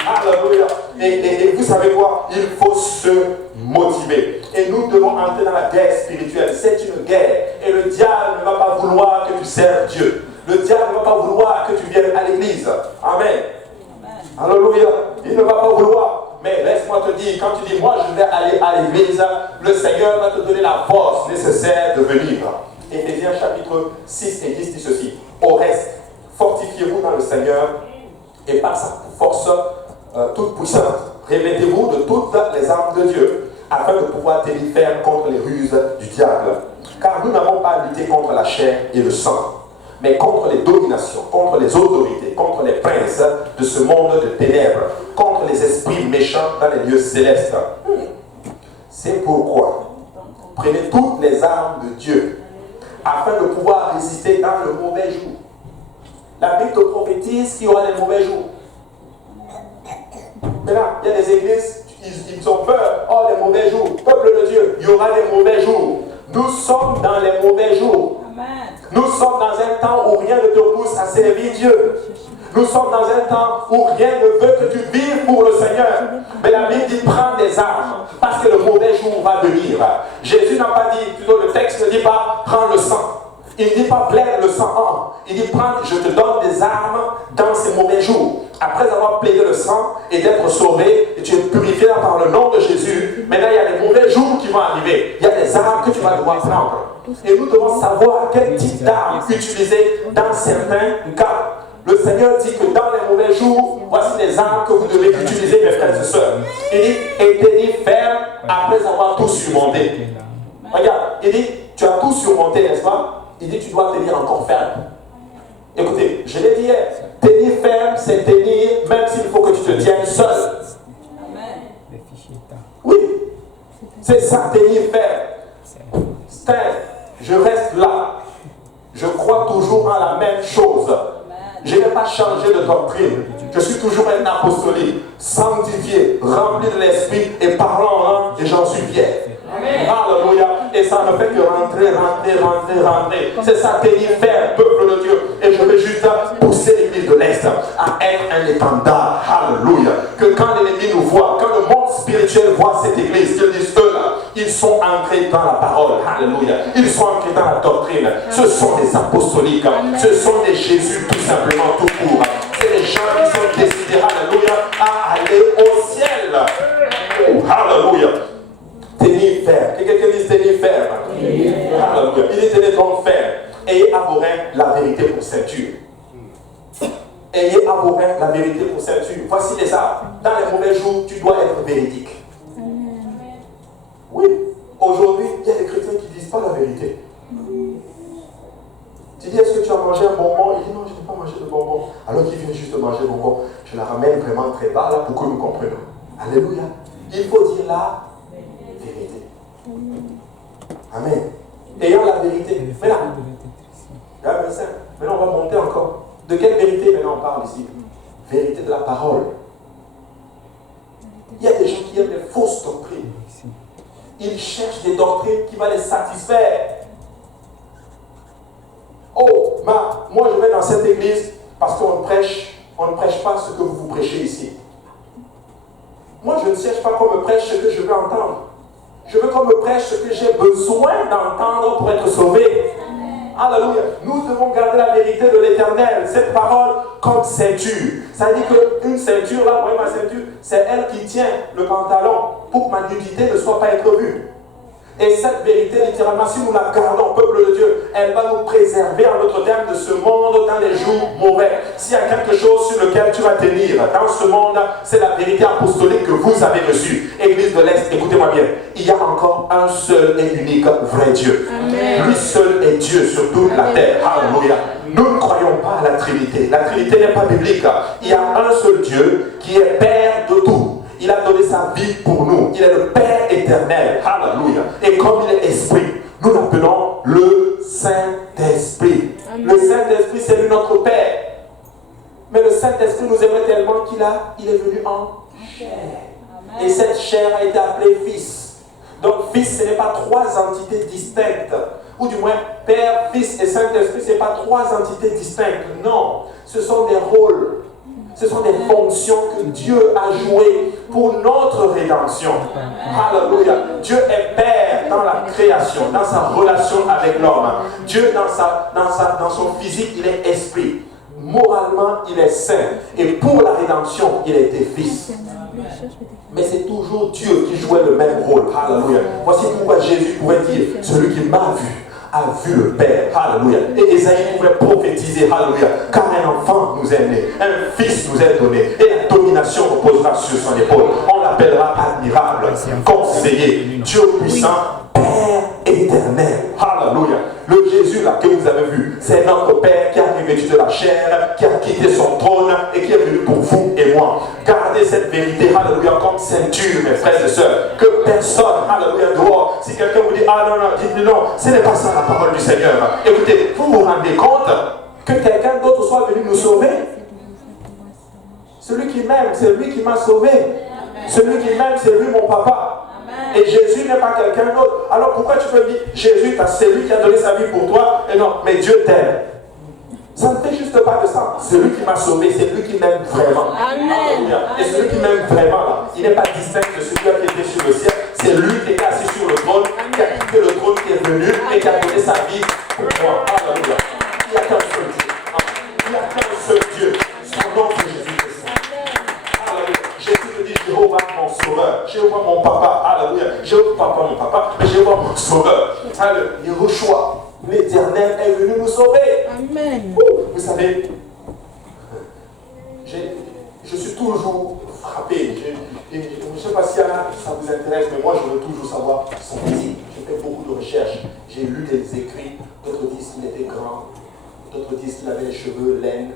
Alléluia. Et vous savez quoi? Il faut se motiver. Et nous devons entrer dans la guerre spirituelle. C'est une guerre. Et le diable ne va pas vouloir que tu serves Dieu. Le diable ne va pas vouloir que tu viennes à l'église. Amen. Alléluia. Il ne va pas vouloir. Mais laisse-moi te dire, quand tu dis, moi je vais aller à l'église, le Seigneur va te donner la force nécessaire de venir. Éphésiens chapitre 6 et 10 dit ceci. Au reste, fortifiez-vous dans le Seigneur et par sa force toute puissante. Revêtez-vous de toutes les armes de Dieu, afin de pouvoir tenir ferme contre les ruses du diable. Car nous n'avons pas à lutter contre la chair et le sang, mais contre les dominations, contre les autorités, contre les princes de ce monde de ténèbres, contre les esprits méchants dans les lieux célestes. C'est pourquoi, prenez toutes les armes de Dieu, afin de pouvoir résister dans le mauvais jour. La Bible te prophétise qu'il y aura des mauvais jours. Maintenant, il y a des églises, ils ont peur. Oh, les mauvais jours. Peuple de Dieu, il y aura des mauvais jours. Nous sommes dans les mauvais jours. Amen. Nous sommes dans un temps où rien ne te pousse à servir Dieu. Nous sommes dans un temps où rien ne veut que tu vives pour le Seigneur. Mais la Bible dit prends des armes, parce que le mauvais jour va venir. Jésus n'a pas dit, plutôt le texte ne dit pas prends le sang. Il ne dit pas plaide le sang. Il dit prends, je te donne des armes dans ces mauvais jours. Après avoir plaidé le sang et d'être sauvé, et tu es purifié par le nom de Jésus, maintenant il y a des mauvais jours qui vont arriver. Il y a des armes que tu vas devoir prendre. Et nous devons savoir quel type d'armes utiliser dans certains cas. Le Seigneur dit que dans les mauvais jours, voici les armes que vous devez utiliser, mes frères et sœurs. Il dit, et tenez ferme après avoir tout surmonté. Regarde, il dit, tu as tout surmonté, n'est-ce pas? Il dit, tu dois tenir encore ferme. Écoutez, je l'ai dit hier, tenir ferme, c'est tenir, même s'il faut que tu te tiennes seul. Oui, c'est ça, tenir ferme. Stand, je reste là. Je crois toujours en la même chose. Je n'ai pas changé de doctrine. Je suis toujours un apostolique, sanctifié, rempli de l'esprit et parlant en langue, et j'en suis fier. Alléluia. Et ça ne fait que rentrer. C'est ça, tenir ferme, peuple de Dieu. Et je veux juste pousser l'église de l'Est à être un étendard. Alléluia. Que quand l'ennemi nous voit, quand le monde spirituel voit cette église, qu'ils disent eux là, ils sont ancrés dans la parole. Alléluia. Ils sont ancrés dans la doctrine. Ce sont des apostoliques. Ce sont des Jésus tout simplement, tout court. C'est des gens qui sont décidés, alléluia, à aller au ciel. Alléluia. Tenir ferme. Quelqu'un dit tenir ferme. Alléluia. Il est tenu donc ferme. Ayez abhorré la vérité pour ceinture. Ayez abhorré la vérité pour ceinture. Voici les armes. Dans les mauvais jours, tu dois être véridique. Oui. Aujourd'hui, il y a des chrétiens qui ne disent pas la vérité. Tu dis, est-ce que tu as mangé un bonbon? Il dit, non, je n'ai pas mangé de bonbon. Alors qu'il vient juste de manger un bonbon. Je la ramène vraiment très bas là pour que nous comprenions. Alléluia. Il faut dire la vérité. Amen. Ayant la vérité. Maintenant, on va monter encore. De quelle vérité maintenant on parle ici? Vérité de la parole. Il y a des gens qui aiment les fausses doctrines. Ils cherchent des doctrines qui vont les satisfaire. Oh, moi je vais dans cette église parce qu'on ne prêche pas ce que vous prêchez ici. Moi je ne cherche pas qu'on me prêche ce que je veux entendre. Je veux qu'on me prêche ce que j'ai besoin d'entendre pour être sauvé. Alléluia. Nous devons garder la vérité de l'Éternel, cette parole comme ceinture. Ça veut dire qu'une ceinture, là, vous voyez ma ceinture, c'est elle qui tient le pantalon pour que ma nudité ne soit pas être vue. Et cette vérité, littéralement, si nous la gardons, peuple de Dieu, elle va nous préserver en notre terme de ce monde dans les jours mauvais. S'il y a quelque chose sur lequel tu vas tenir dans ce monde, c'est la vérité apostolique que vous avez reçue. Église de l'Est, écoutez-moi bien, il y a encore un seul et unique vrai Dieu. Amen. Lui seul est Dieu sur toute la terre. Alléluia. Nous ne croyons pas à la Trinité. La Trinité n'est pas biblique. Il y a un seul Dieu qui est Père de tout. Il a donné sa vie pour nous. Il est le Père éternel. Alléluia. Et comme il est esprit, nous l'appelons le Saint-Esprit. Le Saint-Esprit, c'est lui notre Père. Mais le Saint-Esprit nous aimait tellement qu'il est venu en chair. Et cette chair a été appelée Fils. Donc Fils, ce n'est pas trois entités distinctes. Ou du moins, Père, Fils et Saint-Esprit, ce n'est pas trois entités distinctes. Non, ce sont des rôles. Ce sont des fonctions que Dieu a jouées pour notre rédemption. Alléluia. Dieu est Père dans la création, dans sa relation avec l'homme. Dieu dans son physique, il est esprit. Moralement, il est saint. Et pour la rédemption, il a été Fils. Mais c'est toujours Dieu qui jouait le même rôle. Alléluia. Voici pourquoi Jésus pouvait dire, celui qui m'a vu a vu le Père. Alléluia. Et Ésaïe pouvait prophétiser. Alléluia. Car un enfant nous est né, un fils nous est donné, et la domination reposera sur son épaule. On l'appellera admirable, conseiller, Dieu puissant, Père éternel. Alléluia. Le Jésus là que vous avez vu, c'est notre Père qui a revêtu de la chair, qui a quitté son trône et qui est venu pour vous et moi. Gardez cette vérité, alléluia, comme ceinture, mes frères et sœurs. Que personne, alléluia, dehors, si quelqu'un vous dit, ah non, non, dites-lui non, ce n'est pas ça la parole du Seigneur. Écoutez, vous vous rendez compte que quelqu'un d'autre soit venu nous sauver? Celui qui m'aime, c'est lui qui m'a sauvé. Celui qui m'aime, c'est lui mon papa. Et Jésus n'est pas quelqu'un d'autre. Alors pourquoi tu peux dire, Jésus, c'est lui qui a donné sa vie pour toi? Et non, mais Dieu t'aime. Ça ne fait juste pas de ça. Celui qui m'a sauvé, c'est lui qui m'aime vraiment. Amen. Et celui qui m'aime vraiment, là, il n'est pas distinct de celui qui était sur le ciel. C'est lui qui est assis sur le trône, qui a quitté le trône, qui est venu et qui a donné sa vie pour moi. je veux voir mon papa, alléluia, je veux pas mon papa, mais je veux voir mon sauveur. Alléluia, Yehoshua, l'Éternel est venu nous sauver. Amen. Vous savez, je suis toujours frappé. Je ne sais pas si ça vous intéresse, mais moi je veux toujours savoir son physique. J'ai fait beaucoup de recherches, j'ai lu des écrits, d'autres disent qu'il était grand, d'autres disent qu'il avait les cheveux laines,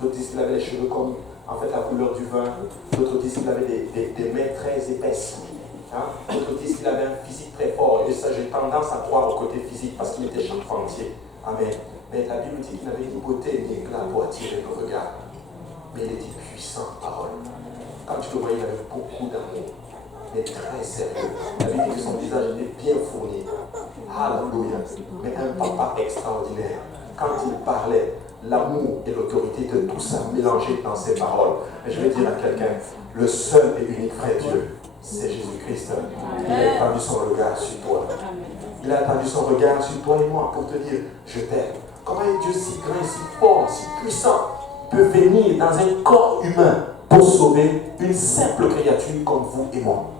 d'autres disent qu'il avait les cheveux comme en fait la couleur du vin, d'autres disent qu'il avait des mains très épaisses, hein? D'autres disent qu'il avait un physique très fort, et ça j'ai tendance à croire au côté physique parce qu'il était charpentier. Amen. Mais la Bible dit qu'il n'avait ni beauté ni éclat pour attirer le regard. Mais il était puissant, parole. Quand tu le voyais, il avait beaucoup d'amour, mais très sérieux. La Bible dit que son visage était bien fourni. Alléluia. Mais un papa extraordinaire. Quand il parlait, l'amour et l'autorité de tout ça mélangé dans ses paroles. Et je vais dire à quelqu'un, le seul et unique vrai Dieu, c'est Jésus-Christ. Il a étendu son regard sur toi. Il a étendu son regard sur toi et moi pour te dire, je t'aime. Comment un Dieu si grand, si fort, si puissant peut venir dans un corps humain pour sauver une simple créature comme vous et moi?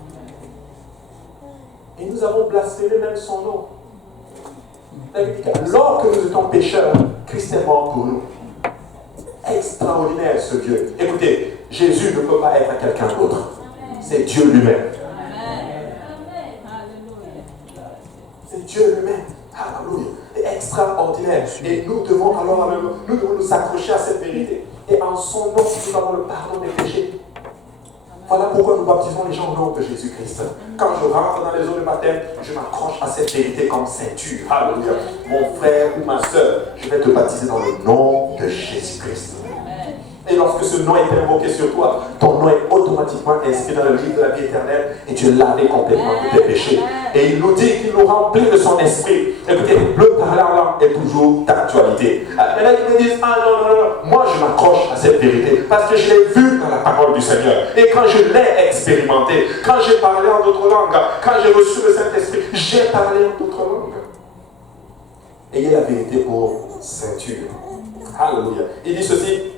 Et nous avons blasphémé même son nom. Alors que nous étions pécheurs, Christ est mort pour nous. Extraordinaire ce Dieu. Écoutez, Jésus ne peut pas être à quelqu'un d'autre. C'est Dieu lui-même. C'est Dieu lui-même. Alléluia. C'est extraordinaire. Et nous devons alors nous accrocher à cette vérité. Et en son nom, nous avons le pardon des péchés. Voilà pourquoi nous baptisons les gens au nom de Jésus-Christ. Quand je rentre dans les eaux de baptême, je m'accroche à cette vérité comme ceinture. Alléluia. Mon frère ou ma soeur, je vais te baptiser dans le nom de Jésus-Christ. Et lorsque ce nom est invoqué sur toi, ton nom est automatiquement inscrit dans le livre de la vie éternelle et tu es lavé complètement de tes péchés. Et il nous dit qu'il nous remplit de son esprit. Écoutez, le parler en langue est toujours d'actualité. Il y en a qui me disent, ah non, moi je m'accroche à cette vérité parce que je l'ai vu dans la parole du Seigneur. Et quand je l'ai expérimenté, quand j'ai parlé en d'autres langues, quand j'ai reçu le Saint-Esprit, j'ai parlé en d'autres langues. Ayez la vérité pour ceinture. Alléluia. Il dit ceci.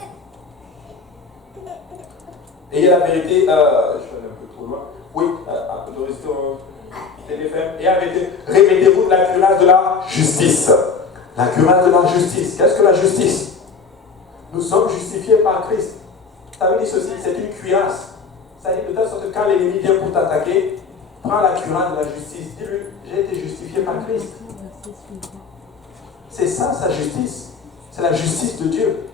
Ayez la vérité, je vais aller un peu trop loin. Oui, et la vérité, répétez-vous de la cuirasse de la justice. La cuirasse de la justice. Qu'est-ce que la justice? Nous sommes justifiés par Christ. Ça veut dire ceci, c'est une cuirasse. Ça veut dire de telle sorte que quand l'ennemi vient pour t'attaquer, prends la cuirasse de la justice. Dis-lui, j'ai été justifié par Christ. C'est ça sa justice. C'est la justice de Dieu.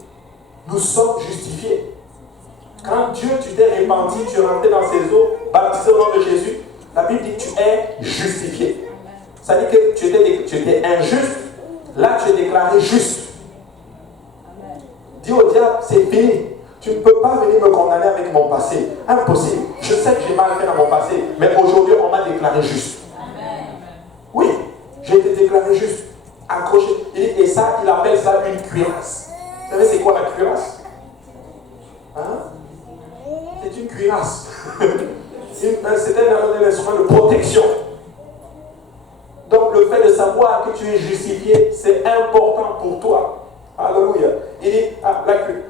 Nous sommes justifiés. Quand Dieu, tu t'es repenti, tu es rentré dans ses eaux, baptisé au nom de Jésus, la Bible dit que tu es justifié. Ça veut dire que tu étais injuste, là tu es déclaré juste. Dis au diable, c'est fini. Tu ne peux pas venir me condamner avec mon passé. Impossible. Je sais que j'ai mal fait dans mon passé, mais aujourd'hui on m'a déclaré juste. Oui, j'ai été déclaré juste. Accroché. Et ça, il appelle ça une cuirasse. Vous savez c'est quoi la cuirasse? Hein? C'est une cuirasse. C'est un instrument de protection. Donc le fait de savoir que tu es justifié, c'est important pour toi. Alléluia. Il dit,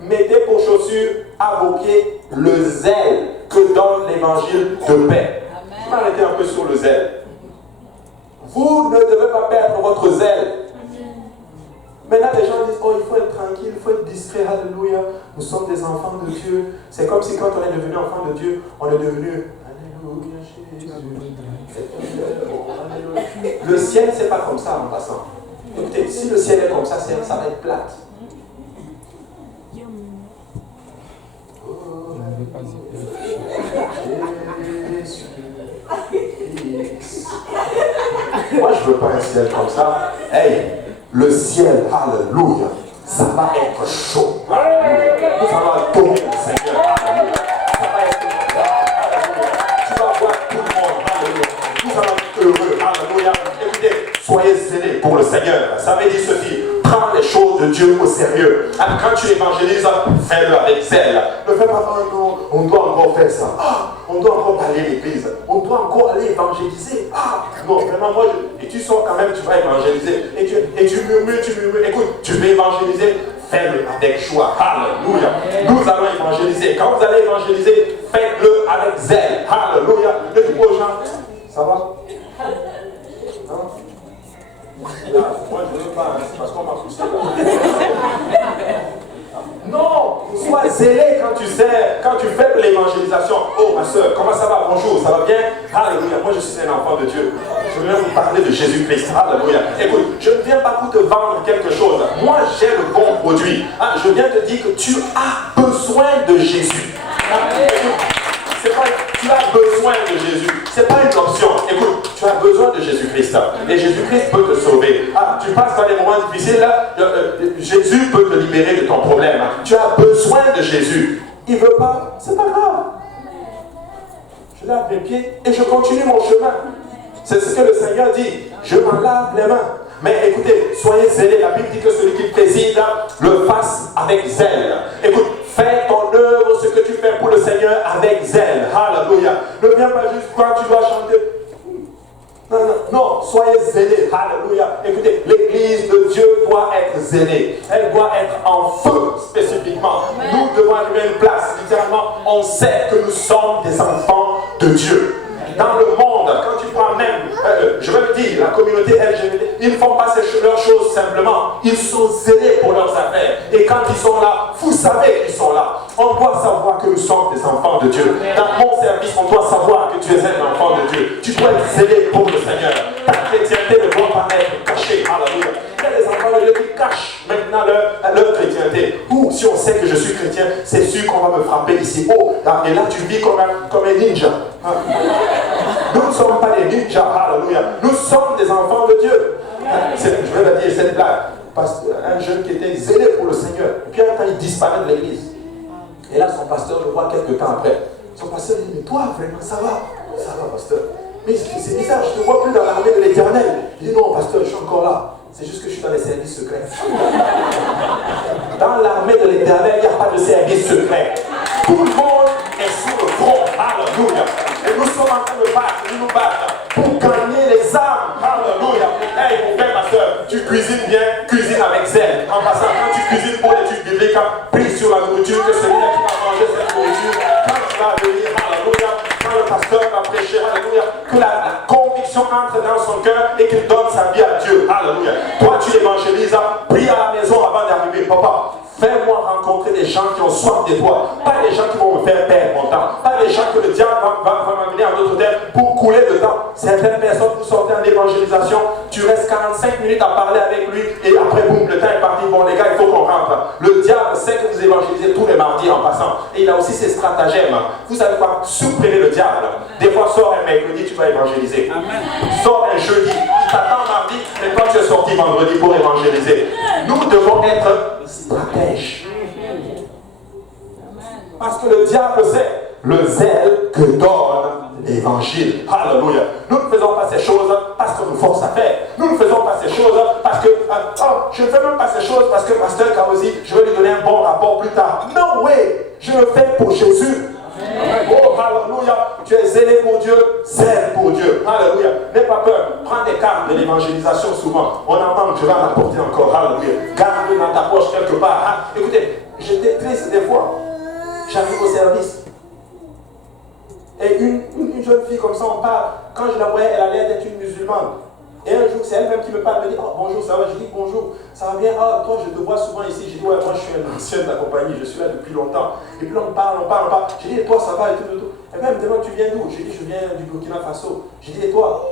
mettez pour chaussure à vos pieds le zèle que donne l'évangile de paix. Je vais m'arrêter un peu sur le zèle. Vous ne devez pas perdre votre zèle. Maintenant, les gens disent, oh, il faut être tranquille, il faut être discret, alléluia. Nous sommes des enfants de Dieu. C'est comme si quand on est devenu enfant de Dieu, on est devenu, alléluia, Jésus. Le ciel, c'est pas comme ça en passant. Écoutez, si le ciel est comme ça, ça va être plate. Moi, je veux pas un ciel comme ça. Hey! Le ciel, alléluia, ça va être chaud. Alléluia. Ça va adorer le Seigneur. Alléluia. Ça va être alléluia. Tu vas voir tout le monde. Alléluia. Nous allons être heureux. Alléluia. Écoutez, soyez zélés pour le Seigneur. Ça veut dire ceci. Prends les choses de Dieu au sérieux. Quand tu évangélises, fais-le avec zèle. Ne fais pas, oh non, on doit encore faire ça. On doit encore parler l'église. On doit encore aller évangéliser. Non, vraiment, moi, et tu sors quand même, tu vas évangéliser. Et tu murmures. Écoute, tu veux évangéliser, fais-le avec joie. Alléluia. Nous allons évangéliser. Quand vous allez évangéliser, faites-le avec zèle. Alléluia. Ne dis Ça va? Hein? Là, moi je ne veux pas, c'est parce qu'on m'a poussé là. Non, sois zélé quand tu sers, quand tu fais de l'évangélisation. Oh ma soeur, comment ça va? Bonjour, ça va bien? Alléluia, moi je suis un enfant de Dieu. Je viens vous parler de Jésus-Christ. Alléluia. Écoute, je ne viens pas pour te vendre quelque chose. Moi j'ai le bon produit. Ah, je viens te dire que tu as besoin de Jésus. C'est pas, tu as besoin de Jésus. C'est pas une option. Écoute, tu as besoin de Jésus-Christ. Et Jésus-Christ peut te sauver. Ah, tu passes par des moments difficiles là. Jésus peut te libérer de ton problème. Tu as besoin de Jésus. Il veut pas, c'est pas grave. Je lave mes pieds et je continue mon chemin. C'est ce que le Seigneur dit. Je m'en lave les mains. Mais écoutez, soyez zélés. La Bible dit que celui qui préside le fasse avec zèle. Écoute, fais ton œuvre, ce que tu fais pour le Seigneur avec zèle. Alléluia. Ne viens pas juste quand tu dois chanter. Non, non, non, soyez zélés. Alléluia. Écoutez, l'église de Dieu doit être zélée. Elle doit être en feu spécifiquement. Amen. Nous devons arriver à une place. Littéralement, on sait que nous sommes des enfants de Dieu. Dans le monde, quand tu prends même, je vais le dire, la communauté LGBT, ils ne font pas leurs choses simplement. Ils sont zélés pour leurs affaires. Et quand ils sont là, vous savez qu'ils sont là. On doit savoir que nous sommes des enfants de Dieu. Dans mon service, on doit savoir que tu es un enfant de Dieu. Tu dois être zélé pour le Seigneur. Ta chrétienté ne doit pas être cachée. Alléluia. Il y a des enfants de Dieu qui cachent maintenant leur chrétienté. Ou si on sait que je suis chrétien, c'est sûr qu'on va me frapper ici. Oh, et là tu vis comme un ninja. Nous ne sommes pas des ninjas. Alléluia. Nous sommes des enfants de Dieu. Je vais le dire, cette blague. Un jeune qui était zélé pour le Seigneur. Et puis un temps, il disparaît de l'église. Et là, son pasteur le voit quelques temps après. Son pasteur dit, mais toi, vraiment, ça va? Ça va, pasteur. Mais c'est bizarre, je ne te vois plus dans l'armée de l'Éternel. Il dit, non, pasteur, je suis encore là. C'est juste que je suis dans les services secrets. Dans l'armée de l'Éternel, il n'y a pas de service secret. Tout le monde est sur le front. Alléluia. Et nous sommes en train de battre, nous nous battons pour gagner les âmes. Alléluia. Hey, mon frère, ma soeur, tu cuisines bien, cuisine avec zèle. En passant, quand tu cuisines pour l'étude biblique, prie sur la nourriture, que celui-là qui va manger cette nourriture, quand tu vas venir, alléluia, quand le pasteur va prêcher, alléluia, que la conviction entre dans son cœur et qu'il donne sa vie à Dieu. Alléluia. Toi, tu évangélises, prie à la maison avant d'arriver. Papa, fais-moi rencontrer des gens qui ont soif de toi. Pas des gens qui vont me faire perdre mon temps. Pas des gens que le diable va m'amener en d'autres terres pour couler de temps. Certaines personnes, vous sortez en évangélisation, tu restes 45 minutes à parler avec lui et après, boum, le temps est parti. Bon, les gars, il faut qu'on rentre. Le diable sait que vous évangélisez tous les mardis en passant. Et il a aussi ses stratagèmes. Vous savez quoi? Surprenez le diable. Des fois, sors un mercredi, tu vas évangéliser. Amen. Sors un jeudi, il t'attend mardi, mais toi, tu es sorti vendredi pour évangéliser. Nous devons être stratèges. Parce que le diable sait le zèle que donne l'évangile. Alléluia. Nous ne faisons pas ces choses parce qu'on nous force à faire. Nous ne faisons pas ces choses parce que je ne fais même pas ces choses parce que Pasteur Kaosi, je vais lui donner un bon rapport plus tard. No way. Je le fais pour Jésus. Oh, alléluia. Tu es zélé pour Dieu, zèle pour Dieu. Alléluia. N'aie pas peur. Prends des cartes de l'évangélisation souvent. On en manque, je vais en apporter encore. Alléluia. Garde-le dans ta poche quelque part. Hein? Écoutez, j'étais triste des fois. J'arrive au service. Et une jeune fille comme ça, on parle. Quand je la voyais, elle allait être une musulmane. Et un jour, c'est elle-même qui me parle, elle me dit, oh, bonjour, ça va? Je dis, bonjour, ça va bien? Ah, toi, je te vois souvent ici. Je dis, ouais, moi, je suis un ancien de la compagnie, je suis là depuis longtemps. Et puis, on parle. Je dis, et toi, ça va? Et tout. Et puis, elle me demande, tu viens d'où? Je dis, je viens du Burkina Faso. Je dis, et toi?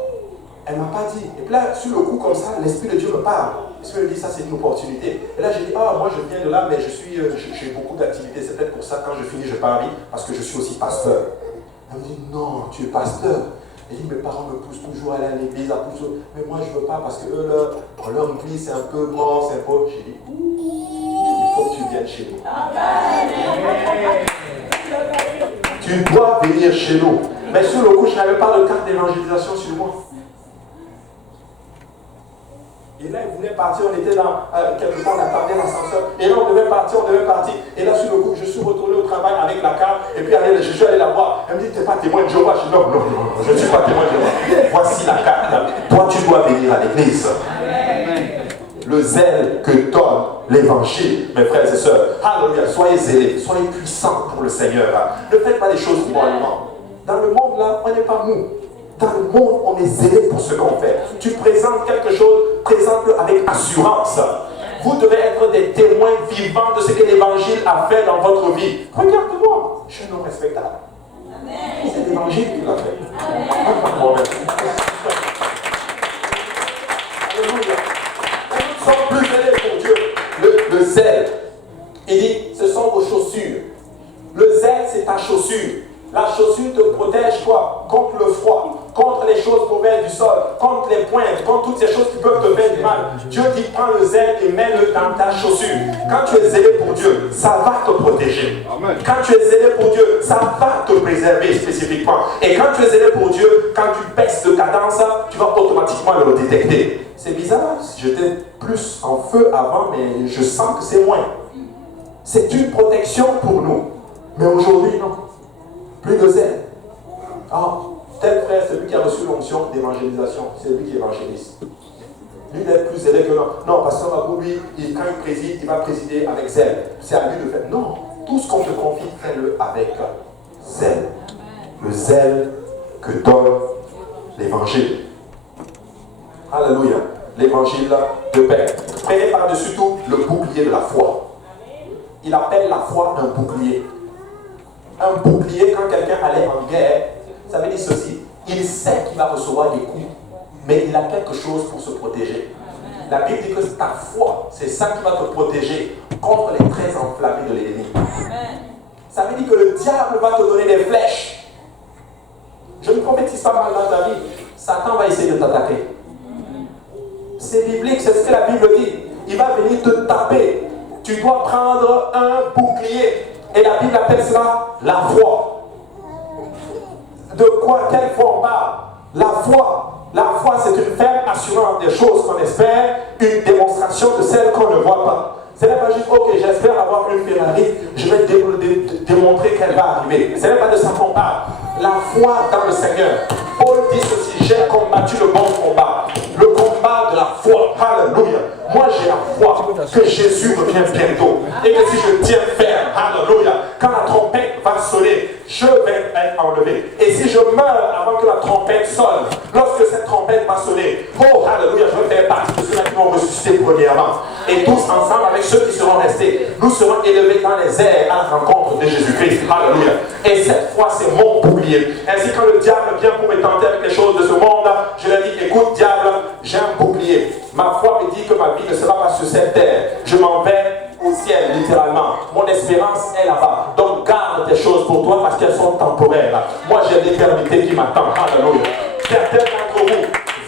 Elle ne m'a pas dit. Et puis là, sur le coup, comme ça, l'Esprit de Dieu me parle. L'Esprit me dit, ça, c'est une opportunité. Et là, j'ai dit, moi, je viens de là, mais j'ai beaucoup d'activités. C'est peut-être pour ça, quand je finis, je pars vite, parce que je suis aussi pasteur. Elle me dit, non, tu es pasteur. Elle dit, mes parents me poussent toujours à aller à l'église, mais moi je ne veux pas parce que eux, leur église c'est un peu mort, c'est un peu. J'ai dit, il faut que tu viennes chez nous. Tu dois venir chez nous. Mais sur le coup, je n'avais pas de carte d'évangélisation sur moi. Et là, il voulait partir, on était dans quelque part, on attendait l'ascenseur. Et là, on devait partir. Et là, sur le coup, je suis retourné au travail avec la carte. Et puis, je suis allé la voir. Elle me dit, tu n'es pas témoin de Jéhovah. Je dis, non, je ne suis pas témoin de Jéhovah. Voici la carte. Toi, tu dois venir à l'église. Le zèle que donne l'évangile, mes frères et sœurs. Alléluia, soyez zélés, soyez puissants pour le Seigneur. Ne faites pas les choses mollement. Dans le monde, là, on n'est pas mou. Dans le monde, on est zélé pour ce qu'on fait. Tu présentes quelque chose, présente-le avec assurance. Vous devez être des témoins vivants de ce que l'Évangile a fait dans votre vie. Regarde-moi, je suis un homme respectable. C'est l'Évangile qui l'a fait. Alléluia. Nous sommes plus zélés pour Dieu. Le zèle, il dit, ce sont vos chaussures. Le zèle, c'est ta chaussure. La chaussure te protège quoi? Contre le froid, contre les choses mauvaises du sol, contre les pointes, contre toutes ces choses qui peuvent te faire du mal. Dieu dit, prends le zèle et mets-le dans ta chaussure. Quand tu es zélé pour Dieu, ça va te protéger. Amen. Quand tu es zélé pour Dieu, ça va te préserver spécifiquement. Et quand tu es zélé pour Dieu, quand tu baisses de cadence, tu vas automatiquement le détecter. C'est bizarre, j'étais plus en feu avant, mais je sens que c'est moins. C'est une protection pour nous. Mais aujourd'hui, non. Plus de zèle. Ah, tel frère, c'est lui qui a reçu l'onction d'évangélisation. C'est lui qui évangélise. Lui d'être plus zélé que non. Non, pasteur Mabou, lui, quand il préside, il va présider avec zèle. C'est à lui de faire. Non, tout ce qu'on te confie, fais-le avec zèle. Le zèle que donne l'évangile. Alléluia. L'évangile de paix. Prenez par-dessus tout le bouclier de la foi. Il appelle la foi un bouclier. Un bouclier, quand quelqu'un allait en guerre, ça veut dire ceci. Il sait qu'il va recevoir des coups, mais il a quelque chose pour se protéger. La Bible dit que c'est ta foi, c'est ça qui va te protéger contre les traits enflammés de l'ennemi. Ça veut dire que le diable va te donner des flèches. Je ne prophétise pas mal dans ta vie. Satan va essayer de t'attaquer. C'est biblique, c'est ce que la Bible dit. Il va venir te taper. Tu dois prendre un bouclier. Et la Bible appelle cela la foi. De quoi, quelle foi on parle? La foi. La foi, c'est une ferme assurance des choses qu'on espère, une démonstration de celles qu'on ne voit pas. Ce n'est pas juste, ok, j'espère avoir une Ferrari, je vais démontrer qu'elle va arriver. Ce n'est pas de ça qu'on parle. La foi dans le Seigneur. Paul dit ceci, j'ai combattu le bon combat. Le combat de la foi. Alléluia. Moi, j'ai la foi que Jésus revient bientôt. Et que si je tiens ferme, alléluia, quand la trompette va sonner, je vais être enlevé. Et si je meurs avant que la trompette sonne, lorsque cette trompette va sonner, oh, alléluia, je vais faire partie de ceux qui vont ressusciter premièrement. Et tous ensemble, avec ceux qui seront restés, nous serons élevés dans les airs à la rencontre de Jésus-Christ. Alléluia. Et cette fois, c'est mon bouclier. Ainsi, quand le diable vient pour me tenter avec les choses de ce monde, je lui dis, écoute, diable, j'ai un bouclier. Ma foi me dit que ma vie ne sera pas sur cette terre. Je m'en vais au ciel, littéralement. Mon espérance est là-bas. Donc, garde tes choses pour toi parce qu'elles sont temporaires. Moi, j'ai l'éternité qui m'attend. Alléluia. Certains d'entre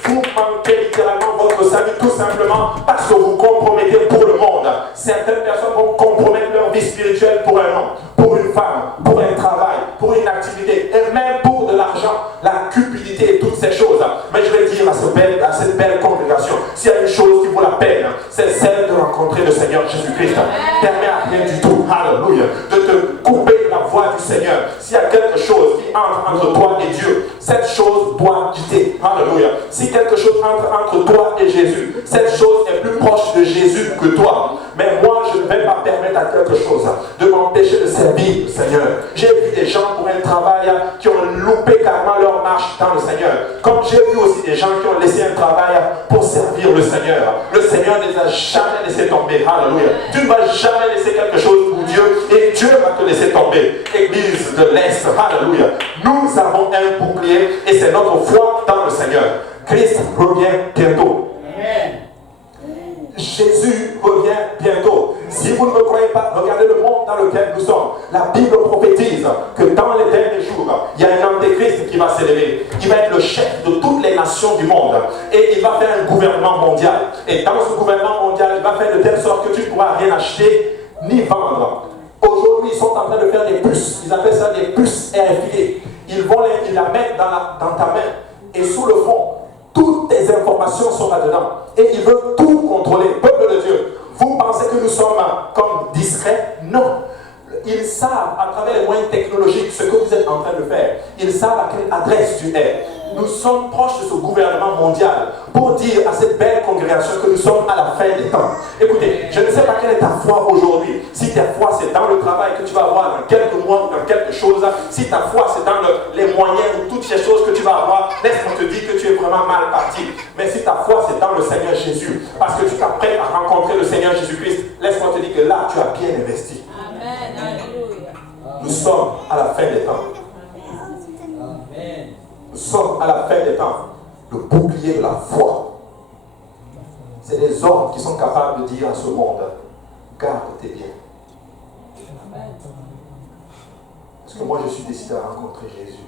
vous manquez littéralement votre salut tout simplement parce que vous compromettez pour le monde. Certaines personnes vont compromettre leur vie spirituelle pour un homme, pour une femme, pour un travail, pour une activité et même pour de l'argent, la cupidité et toutes ces choses. Mais je vais dire à cette belle congrégation, s'il y a une chose qui vaut la peine, c'est celle de rencontrer le Seigneur Jésus-Christ. Permet à rien du tout, alléluia, de te couper la voie du Seigneur. S'il y a quelque chose qui entre toi et Dieu, cette chose doit quitter. Alléluia. Si quelque chose entre toi et Jésus, cette chose est plus proche de Jésus que toi. Mais moi, je ne vais pas permettre à quelque chose de m'empêcher de servir le Seigneur. J'ai vu des gens pour un travail qui ont loupé carrément leur marche dans le Seigneur. Comme j'ai vu aussi des gens qui ont laissé un travail pour servir le Seigneur. Le Seigneur ne les a jamais laissé tomber. Alléluia. Tu ne vas jamais laisser quelque chose pour Dieu et Dieu va te laisser tomber. Église de l'Est. Alléluia. Nous avons un bouclier et c'est notre foi dans le Seigneur. Christ revient bientôt. Amen. Jésus revient bientôt. Si vous ne me croyez pas, regardez le monde dans lequel nous sommes. La Bible prophétise que dans les derniers jours, il y a un antéchrist qui va s'élever. Il va être le chef de toutes les nations du monde. Et il va faire un gouvernement mondial. Et dans ce gouvernement mondial, il va faire de telle sorte que tu ne pourras rien acheter ni vendre. Aujourd'hui, ils sont en train de faire des puces. Ils appellent ça des puces RFID. Ils la mettent dans ta main. Et sous le fond, toutes tes informations sont là-dedans. Et ils veulent tout contrôler. Peuple de Dieu, vous pensez que nous sommes comme discrets? Non. Ils savent, à travers les moyens technologiques, ce que vous êtes en train de faire. Ils savent à quelle adresse tu es. Nous sommes proches de ce gouvernement mondial pour dire à cette belle congrégation que nous sommes à la fin des temps. Écoutez, je ne sais pas quelle est ta foi aujourd'hui. Si ta foi c'est dans le travail que tu vas avoir dans quelques mois ou dans quelque chose, si ta foi c'est dans les moyens ou toutes ces choses que tu vas avoir, laisse-moi te dire que tu es vraiment mal parti. Mais si ta foi c'est dans le Seigneur Jésus, parce que tu t'apprêtes à rencontrer le Seigneur Jésus-Christ, laisse-moi te dire que là tu as bien investi. Amen. Alléluia. Nous sommes à la fin des temps. Nous sommes à la fin des temps. Le bouclier de la foi. C'est des hommes qui sont capables de dire à ce monde, garde tes biens. Parce que moi je suis décidé à rencontrer Jésus.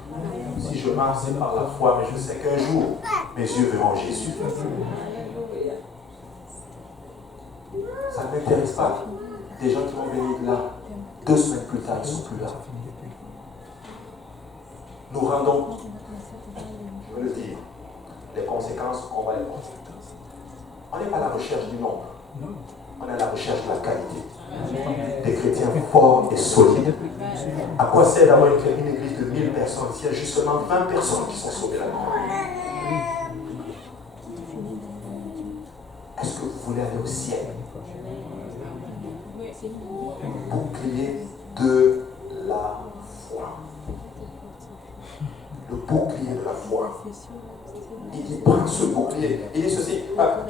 Si je marche, c'est par la foi, mais je sais qu'un jour, mes yeux verront Jésus. Ça ne m'intéresse pas. Des gens qui vont venir de là, 2 semaines plus tard, ils ne sont plus là. Nous rendons, je veux le dire, les conséquences, on va les porter. On n'est pas à la recherche du nombre. On est à la recherche de la qualité. Des chrétiens forts et solides. À quoi sert d'avoir une église de 1000 personnes s'il y a justement 20 personnes qui sont sauvées là-dedans? Est-ce que vous voulez aller au ciel? Bouclier de la foi. Le bouclier de la foi. Il dit, prends ce bouclier. Il dit ceci,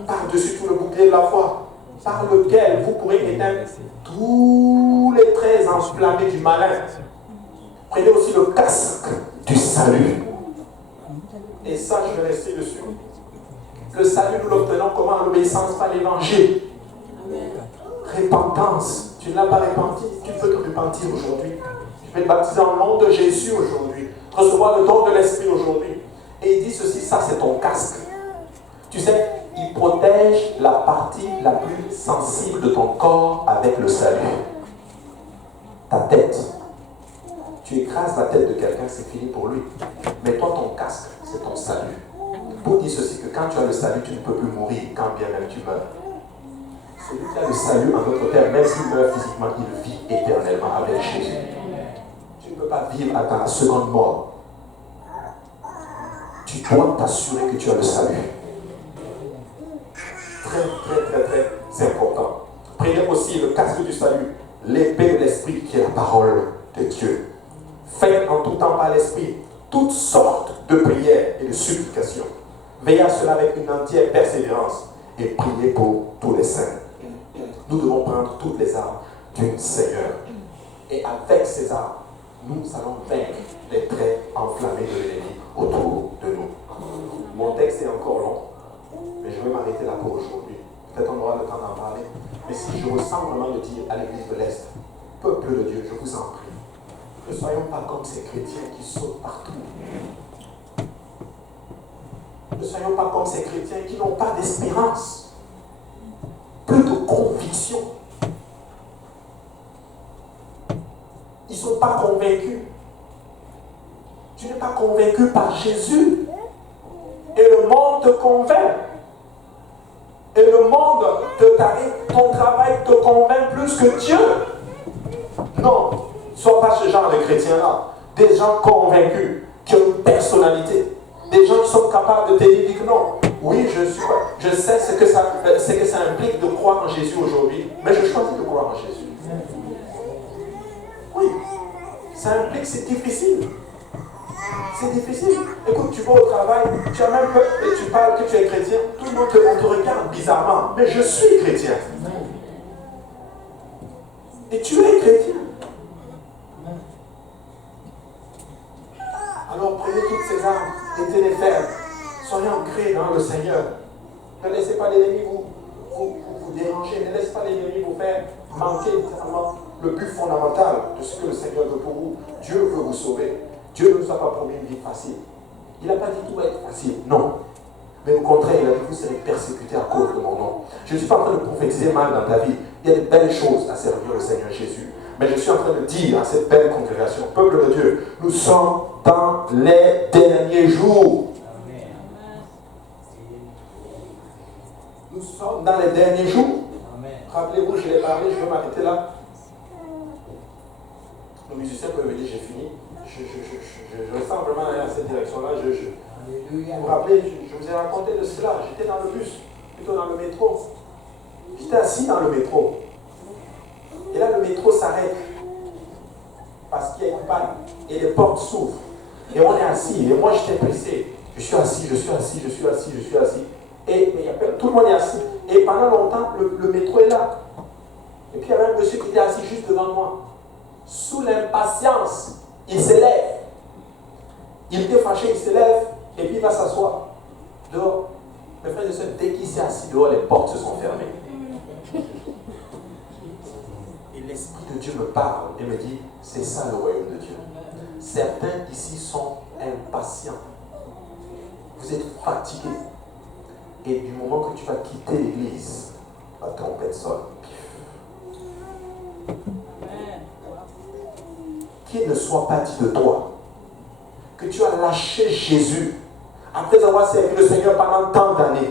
par-dessus tout le bouclier de la foi, par lequel vous pourrez éteindre tous les traits enflammés du malin. Prenez aussi le casque du salut. Et ça, je vais rester dessus. Le salut, nous l'obtenons comment? En obéissance par l'évangile. Repentance. Tu ne l'as pas repenti, tu peux te repentir aujourd'hui. Tu peux te baptiser en nom de Jésus aujourd'hui. Recevoir le don de l'Esprit aujourd'hui. Et il dit ceci, ça c'est ton casque. Tu sais, il protège la partie la plus sensible de ton corps avec le salut. Ta tête. Tu écrases la tête de quelqu'un, c'est fini pour lui. Mais toi, ton casque, c'est ton salut. Pour dire ceci, que quand tu as le salut, tu ne peux plus mourir, quand bien même tu meurs. Celui qui a le salut en notre terre, même s'il meurt physiquement, il vit éternellement avec Jésus. Tu ne peux pas vivre à ta seconde mort. Tu dois t'assurer que tu as le salut. Très important. Prenez aussi le casque du salut, l'épée de l'esprit qui est la parole de Dieu. Faites en tout temps par l'esprit toutes sortes de prières et de supplications. Veillez à cela avec une entière persévérance et priez pour tous les saints. Nous devons prendre toutes les armes du Seigneur. Et avec ces armes, nous allons vaincre les traits enflammés de l'ennemi autour de nous. Mon texte est encore long, mais je vais m'arrêter là pour aujourd'hui. Peut-être on aura le temps d'en parler. Mais si je ressens vraiment de dire à l'église de l'Est, peuple de Dieu, je vous en prie, ne soyons pas comme ces chrétiens qui sautent partout. Ne soyons pas comme ces chrétiens qui n'ont pas d'espérance, plus de conviction. Ils ne sont pas convaincus. Tu n'es pas convaincu par Jésus. Et le monde te convainc. Et le monde te tariffe. Ton travail te convainc plus que Dieu. Non, ne sois pas ce genre de chrétien-là. Des gens convaincus, qui ont une personnalité. Des gens qui sont capables de te dire que non. Oui, je sais ce que ça implique de croire en Jésus aujourd'hui, mais je choisis de croire en Jésus. Oui, ça implique, c'est difficile. C'est difficile. Écoute, tu vas au travail, tu as même peur et tu parles que tu es chrétien, tout le monde te regarde bizarrement. Mais je suis chrétien. Et tu es chrétien. Alors prenez toutes ces armes, mettez les fers. Soyez ancrés dans le Seigneur. Ne laissez pas l'ennemi vous déranger. Ne laissez pas l'ennemi vous faire manquer littéralement le but fondamental de ce que le Seigneur veut pour vous. Dieu veut vous sauver. Dieu ne nous a pas promis une vie facile. Il n'a pas dit tout va être facile. Non. Mais au contraire, il a dit que vous serez persécutés à cause de mon nom. Je ne suis pas en train de prophétiser mal dans ta vie. Il y a de belles choses à servir le Seigneur Jésus. Mais je suis en train de dire à cette belle congrégation, peuple de Dieu, nous sommes dans les derniers jours. Nous sommes dans les derniers jours. Rappelez-vous, je l'ai parlé, je vais m'arrêter là. Les musiciens peuvent me dire, j'ai fini. Je sens vraiment aller dans cette direction-là. Vous vous rappelez, je vous ai raconté de cela. J'étais dans le bus, plutôt dans le métro. J'étais assis dans le métro. Et là, le métro s'arrête. Parce qu'il y a une panne. Et les portes s'ouvrent. Et on est assis. Et moi, j'étais pressé. Je suis assis. Et tout le monde est assis. Et pendant longtemps, le métro est là. Et puis, il y avait un monsieur qui était assis juste devant moi. Sous l'impatience, il se lève. Il était fâché, il se lève. Et puis, il va s'asseoir. Dehors. Mes frères et sœurs, dès qu'il s'est assis dehors, les portes se sont fermées. Et l'Esprit de Dieu me parle et me dit, c'est ça le royaume de Dieu. Certains ici sont impatients. Vous êtes fatigués. Et du moment que tu vas quitter l'église, la trompette sonne. Qu'il ne soit pas dit de toi que tu as lâché Jésus après avoir servi le Seigneur pendant tant d'années.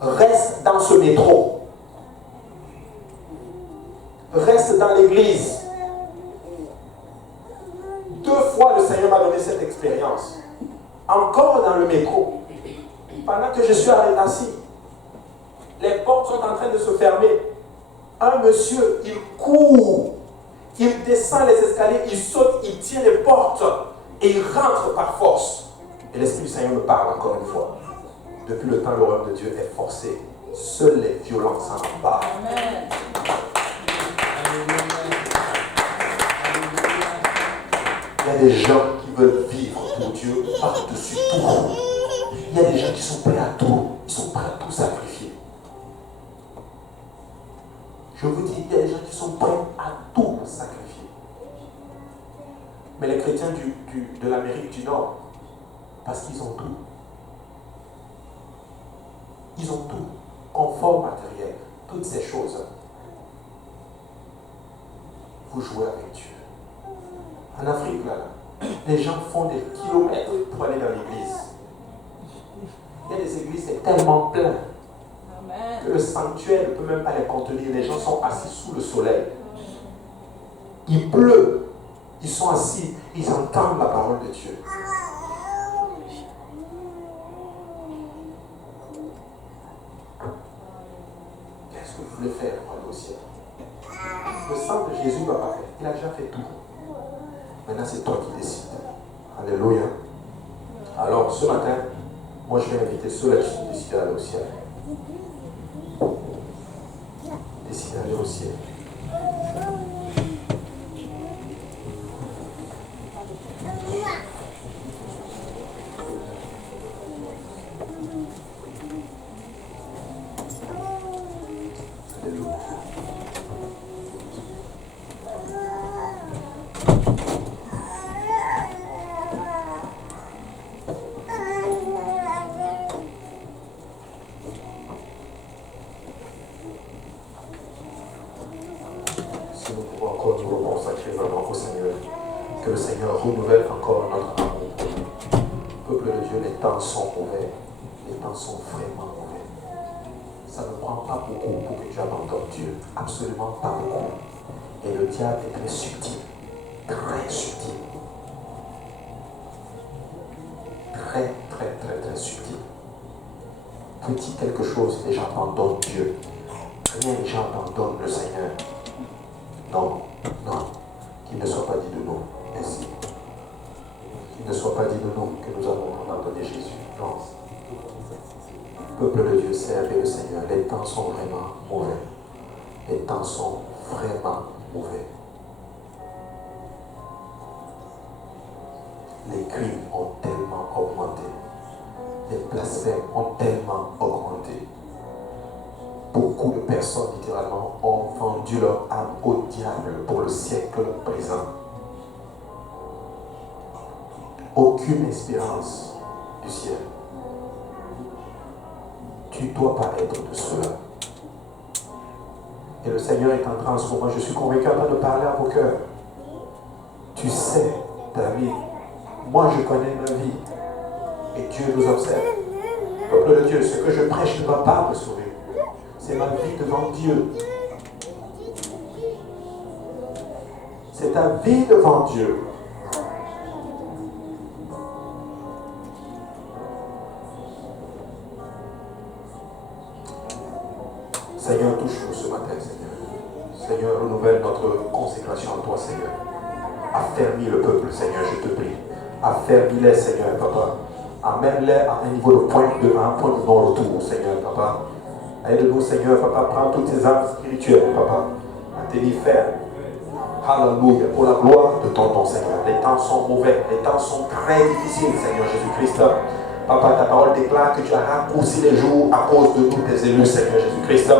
Reste dans ce métro. Reste dans l'église. 2 fois le Seigneur m'a donné cette expérience. Encore dans le métro. Pendant que je suis assis, les portes sont en train de se fermer. Un monsieur, il court. Il descend les escaliers, il saute, il tire les portes et il rentre par force. Et l'Esprit du Seigneur me parle encore une fois. Depuis le temps, le royaume de Dieu est forcé. Seuls les violents s'en emparent. Amen. Il y a des gens qui veulent vivre pour Dieu par-dessus tout. Il y a des gens qui sont prêts à tout. Ils sont prêts à tout sacrifier. Je vous dis, il y a des gens qui sont prêts à tout sacrifier. Mais les chrétiens de l'Amérique du Nord, parce qu'ils ont tout. Ils ont tout. Confort matériel. Toutes ces choses. Vous jouez avec Dieu. En Afrique, là, les gens font des kilomètres pour aller dans l'église. Il y a des églises, c'est tellement plein que le sanctuaire ne peut même pas les contenir. Les gens sont assis sous le soleil. Il pleut. Ils sont assis. Ils entendent la parole de Dieu. Qu'est-ce que vous voulez faire pour aller au ciel? Le sang de Jésus ne va pas faire. Il a déjà fait tout. Maintenant, c'est toi qui décides. Alléluia. Alors, ce matin, moi, je vais inviter ceux-là qui sont décidés d'aller au ciel. Décidés d'aller au ciel. Renouvelle encore notre amour. Peuple de Dieu, les temps sont mauvais. Les temps sont vraiment mauvais. Ça ne prend pas beaucoup pour que tu abandonnes Dieu. Absolument pas beaucoup. Et le diable est très subtil. Très subtil. Très, très, très, très subtil. Petit quelque chose et j'abandonne Dieu. Rien et j'abandonne le Seigneur. Non, non. Qu'il ne soit pas dit de nous. Merci. Qu'il ne soit pas dit de nous que nous avons abandonné Jésus. Non. Peuple de Dieu, servez le Seigneur. Les temps sont vraiment mauvais. Les temps sont vraiment mauvais. Les crimes ont tellement augmenté. Les blasphèmes ont tellement augmenté. Beaucoup de personnes, littéralement, ont vendu leur âme au diable pour le siècle présent. Aucune espérance du ciel. Tu ne dois pas être de cela. Et le Seigneur est en train en ce moment, je suis convaincu, en train de parler à vos cœurs. Tu sais ta vie. Moi, je connais ma vie. Et Dieu nous observe. Peuple de Dieu, ce que je prêche ne va pas me sauver. C'est ma vie devant Dieu. C'est ta vie devant Dieu. Seigneur, touche-nous ce matin, Seigneur. Seigneur, renouvelle notre consécration à toi, Seigneur. Affermis le peuple, Seigneur, je te prie. Affermis-les, Seigneur, Papa. Amène-les à un niveau de point de non-retour, Seigneur, Papa. Aide-nous, Seigneur, Papa. Prends toutes tes armes spirituelles, Papa. À tenir ferme. Alléluia. Pour la gloire de ton nom, Seigneur. Les temps sont mauvais. Les temps sont très difficiles, Seigneur Jésus-Christ. Papa, ta parole déclare que tu as raccourci les jours à cause de nous, tes élus, Seigneur Jésus-Christ.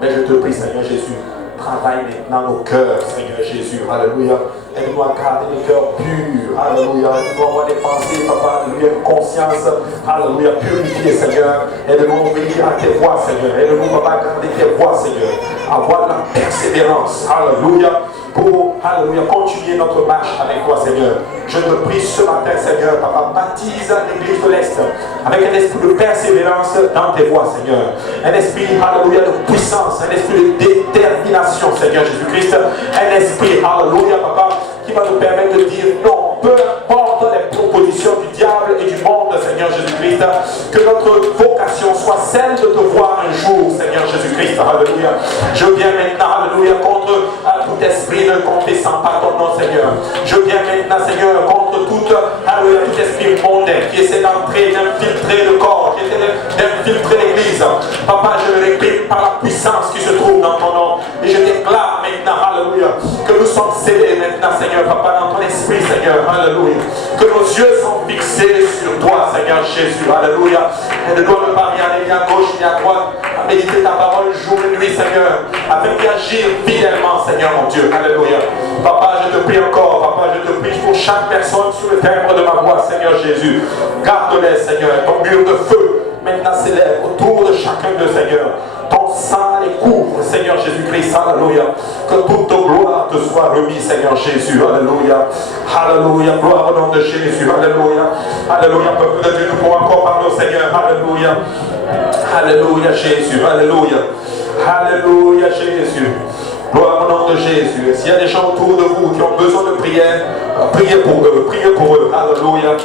Mais je te prie, Seigneur Jésus, travaille maintenant nos cœurs, Seigneur Jésus. Alléluia. Aide-nous à garder des cœurs purs. Alléluia. Aide-nous à avoir des pensées, Papa. Alléluia. Une conscience. Alléluia. Purifiée, Seigneur. Aide-nous à obéir à tes voix, Seigneur. Aide-nous, Papa, à garder tes voix, Seigneur. Avoir la persévérance. Alléluia. Pour, alléluia, continuer notre marche avec toi, Seigneur. Je te prie ce matin, Seigneur, Papa, baptise l'église de l'Est avec un esprit de persévérance dans tes voies, Seigneur. Un esprit, alléluia, de puissance, un esprit de détermination, Seigneur Jésus-Christ. Un esprit, alléluia, Papa, qui va nous permettre de dire non, peu importe les propositions du diable et du monde, Seigneur Jésus-Christ, que notre vocation soit celle de te voir un jour, Seigneur Jésus-Christ. Alléluia. Je viens maintenant, alléluia, contre tout esprit ne confessant pas ton nom, Seigneur. Je viens maintenant, Seigneur, contre tout esprit mondain qui essaie d'entrer, d'infiltrer le corps, qui essaie d'infiltrer l'église. Papa, je le réprime par la puissance qui se trouve dans ton nom. Et je déclare maintenant, alléluia, que nous sommes scellés maintenant, Seigneur, Papa, dans ton esprit, Seigneur, alléluia. Que nos yeux sont fixés sur toi, Seigneur Jésus, alléluia. Et ne doit ne pas aller ni à gauche ni à droite, à méditer ta parole jour et nuit, Seigneur, afin d'agir fidèlement, Seigneur, mon Dieu, alléluia. Papa, je te prie encore, Papa, je te prie pour chaque personne sous le timbre de ma voix, Seigneur Jésus. Garde-les, Seigneur, ton mur de feu maintenant s'élève autour de chacun de Seigneur. Ton sang les couvre, Seigneur Jésus-Christ, alléluia. Que toute gloire te soit remise, Seigneur Jésus, alléluia. Alléluia, gloire au nom de Jésus, alléluia. Alléluia, peuple de Dieu, nous pouvons encore parler au Seigneur, alléluia. Alléluia, Jésus, alléluia. Alléluia, Jésus. Gloire au nom de Jésus. S'il y a des gens autour de vous qui ont besoin de prière, priez pour eux, priez pour eux, alléluia.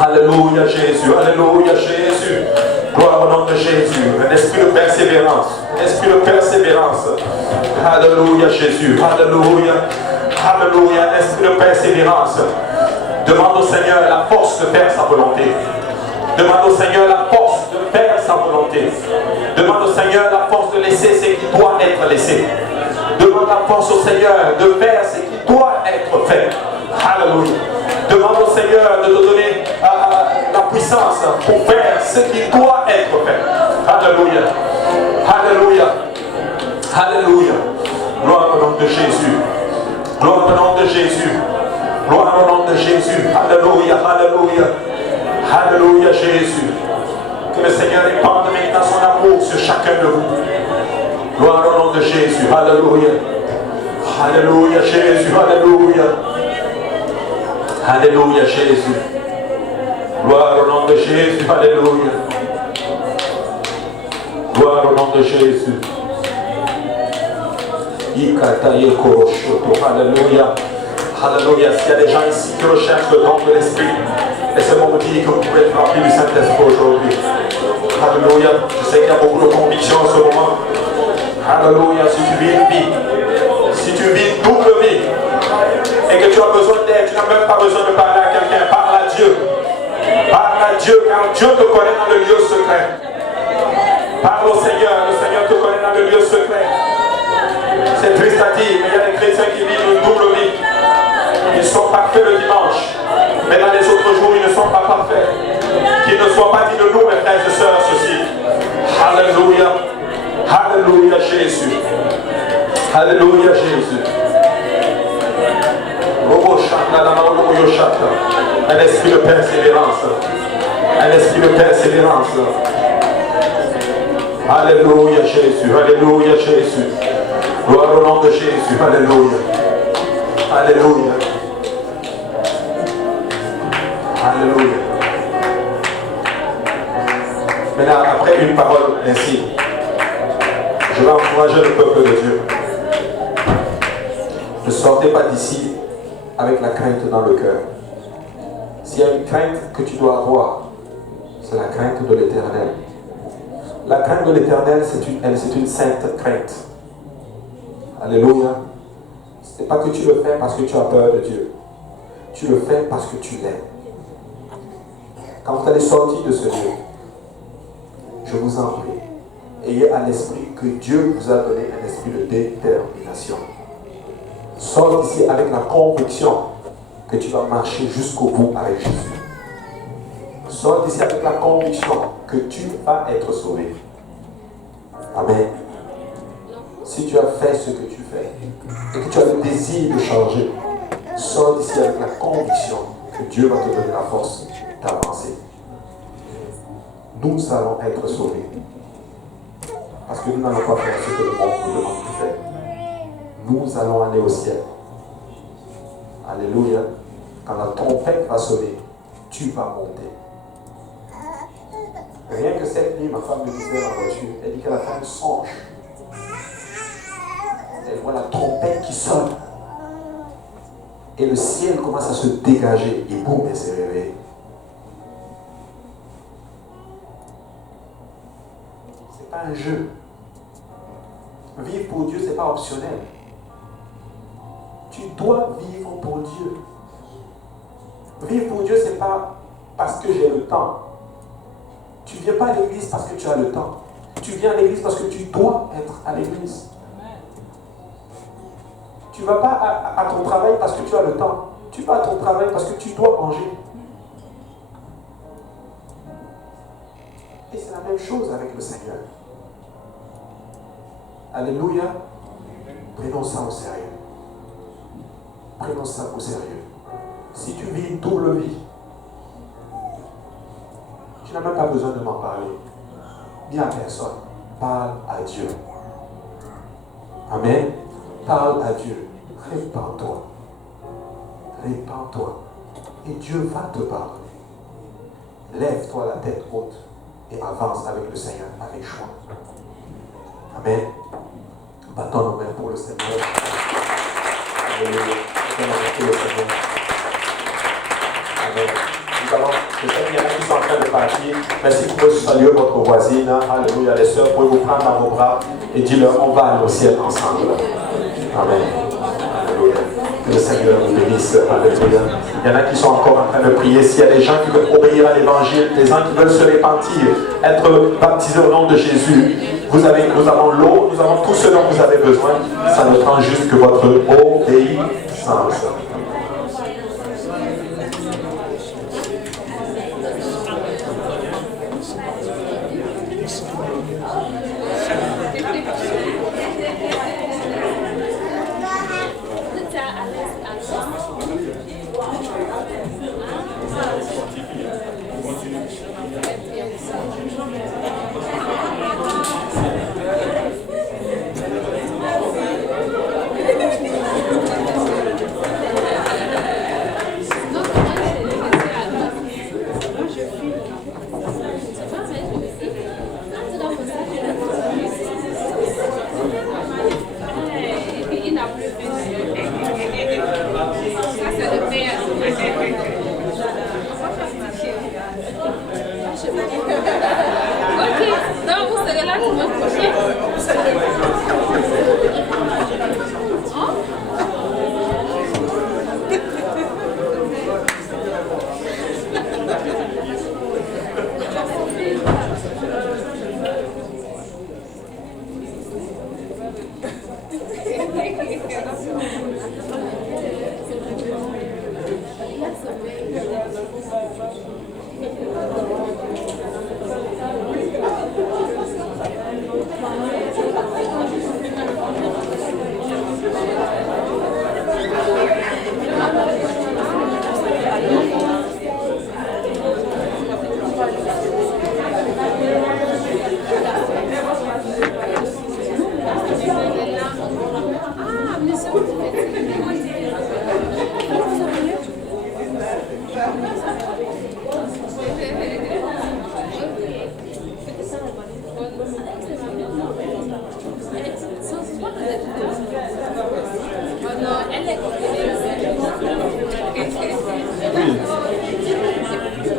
Alléluia, Jésus, alléluia, Jésus. Gloire au nom de Jésus. Un esprit de persévérance. Un esprit de persévérance. Alléluia, Jésus. Alléluia. Alléluia. Un esprit de persévérance. Demande au Seigneur la force de faire sa volonté. Demande au Seigneur la force de faire sa volonté. Demande au Seigneur la force de laisser ce qui doit être laissé. Demande la force au Seigneur de faire ce qui doit être fait. Alléluia. Demande au Seigneur de te donner la puissance pour faire ce qui doit être fait. Alléluia. Alléluia. Alléluia. Gloire au nom de Jésus. Gloire au nom de Jésus. Gloire au nom de Jésus. Alléluia. Alléluia. Alléluia, Jésus. Que le Seigneur répande maintenant son amour sur chacun de vous. Gloire au nom de Jésus. Alléluia. Alléluia, Jésus. Alléluia. Alléluia, Jésus. Gloire au nom de Jésus. Alléluia. Gloire au nom de Jésus. Alléluia. Alléluia. S'il y a des gens ici qui recherchent le don de l'Esprit, laissez-moi vous dire que vous pouvez être rempli du Saint-Esprit aujourd'hui. Alléluia. Je sais qu'il y a beaucoup de conviction en ce moment. Alléluia. Si tu vis une vie, si tu vis une double vie, et que tu as besoin d'aide, tu n'as même pas besoin de parler à quelqu'un. Parle à Dieu. Parle à Dieu, car Dieu te connaît dans le lieu secret. Parle au Seigneur, le Seigneur te connaît dans le lieu secret. C'est triste à dire, mais il y a des chrétiens qui vivent une double vie. Ils sont parfaits le dimanche, mais dans les autres jours, ils ne sont pas parfaits. Qu'ils ne soient pas dit de nous, mes frères et sœurs, ceci. Alléluia. Alléluia, Jésus. Alléluia, Jésus. Un esprit de persévérance. Un esprit de persévérance. Alléluia, Jésus. Alléluia, Jésus. Gloire au nom de Jésus. Alléluia. Alléluia. Alléluia. Maintenant, après une parole ainsi, je vais encourager le peuple de Dieu. Ne sortez pas d'ici avec la crainte dans le cœur. S'il y a une crainte que tu dois avoir, c'est la crainte de l'Éternel. La crainte de l'Éternel, c'est une sainte crainte. Alléluia. Ce n'est pas que tu le fais parce que tu as peur de Dieu. Tu le fais parce que tu l'aimes. Quand vous allez sortir de ce lieu, je vous en prie, ayez à l'esprit que Dieu vous a donné un esprit de détermination. Sors d'ici avec la conviction que tu vas marcher jusqu'au bout avec Jésus. Sors d'ici avec la conviction que tu vas être sauvé. Amen. Si tu as fait ce que tu fais et que tu as le désir de changer, sors d'ici avec la conviction que Dieu va te donner la force d'avancer. Nous allons être sauvés. Parce que nous n'allons pas faire ce que le monde nous demande de faire. Nous allons aller au ciel. Alléluia. Quand la trompette va sonner, tu vas monter. Rien que cette nuit, ma femme me disait dans la voiture, elle dit qu'elle a fait un songe. Elle voit la trompette qui sonne. Et le ciel commence à se dégager. Et boum, elle s'est réveillée. Ce n'est pas un jeu. Vivre pour Dieu, ce n'est pas optionnel. Tu dois vivre pour Dieu. Vivre pour Dieu, ce n'est pas parce que j'ai le temps. Tu ne viens pas à l'église parce que tu as le temps. Tu viens à l'église parce que tu dois être à l'église. Tu ne vas pas à ton travail parce que tu as le temps. Tu vas à ton travail parce que tu dois manger. Et c'est la même chose avec le Seigneur. Alléluia. Prenons ça au sérieux. Prenons ça au sérieux. Si tu vis une double vie, tu n'as même pas besoin de m'en parler. Dis à personne. Parle à Dieu. Amen. Parle à Dieu. Répands-toi. Répands-toi. Et Dieu va te pardonner. Lève-toi la tête haute et avance avec le Seigneur, avec joie. Amen. Battons nos mains pour le Seigneur. Alléluia. Battons nos mains pour le Seigneur. Amen. Nous allons, je sais qu'il y en a qui sont en train de partir, mais si vous pouvez saluer votre voisine, alléluia, les sœurs, vous pouvez vous prendre dans vos bras et dire-leur, on va aller au ciel ensemble. Amen. Alléluia. Que le Seigneur vous bénisse. Alléluia. Il y en a qui sont encore en train de prier. S'il y a des gens qui veulent obéir à l'évangile, des gens qui veulent se repentir, être baptisés au nom de Jésus, nous avons l'eau, nous avons tout ce dont vous avez besoin. Ça ne prend juste que votre obéissance.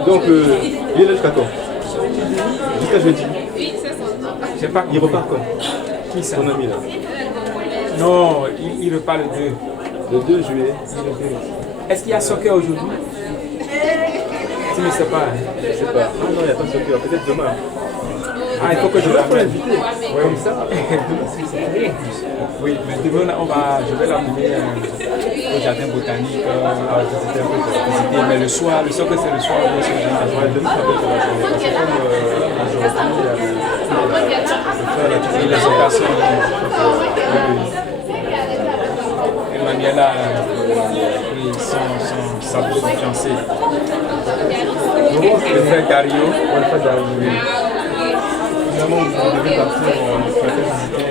Donc, il est là jusqu'à quand? Jusqu'à jeudi. Oui, c'est ça. J'ai pas compris. Il repart quand? Qui ça? Ton ami là. Non, il repart le 2. Le 2 juillet. Est-ce qu'il y a soccer aujourd'hui? Tu ne sais pas. Je sais pas. Non, il n'y a pas de soccer. Peut-être demain. Ah, il faut que je Je vais l'amène. l'inviter. Comme ça. Oui, mais demain, je vais l'amener au jardin botanique, visiter un peu, visiter. Mais le soir, le soccer c'est le soir. Demain, ça va être la journée. Parce que comme aujourd'hui, Les occasions. Emmanuel a pris sa fiancée. Le frère Dario. on va faire d'arriver. Finalement, vous devez partir visiter.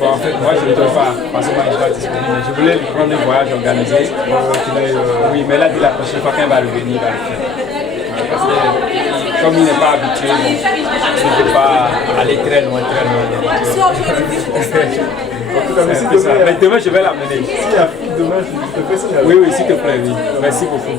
Bon, en fait, moi je ne peux pas, parce que moi je ne suis pas disponible. Mais je voulais lui prendre un voyage organisé. Oui, mais là, dès la prochaine fois qu'elle va revenir, il va le faire. Parce que comme il n'est pas habitué, bon, je ne peux pas aller très loin, très loin. En tout cas, merci C'est ça. Mais demain, je vais l'amener. S'il y a demain, je te fais ça. Oui, s'il te plaît, oui. Merci beaucoup.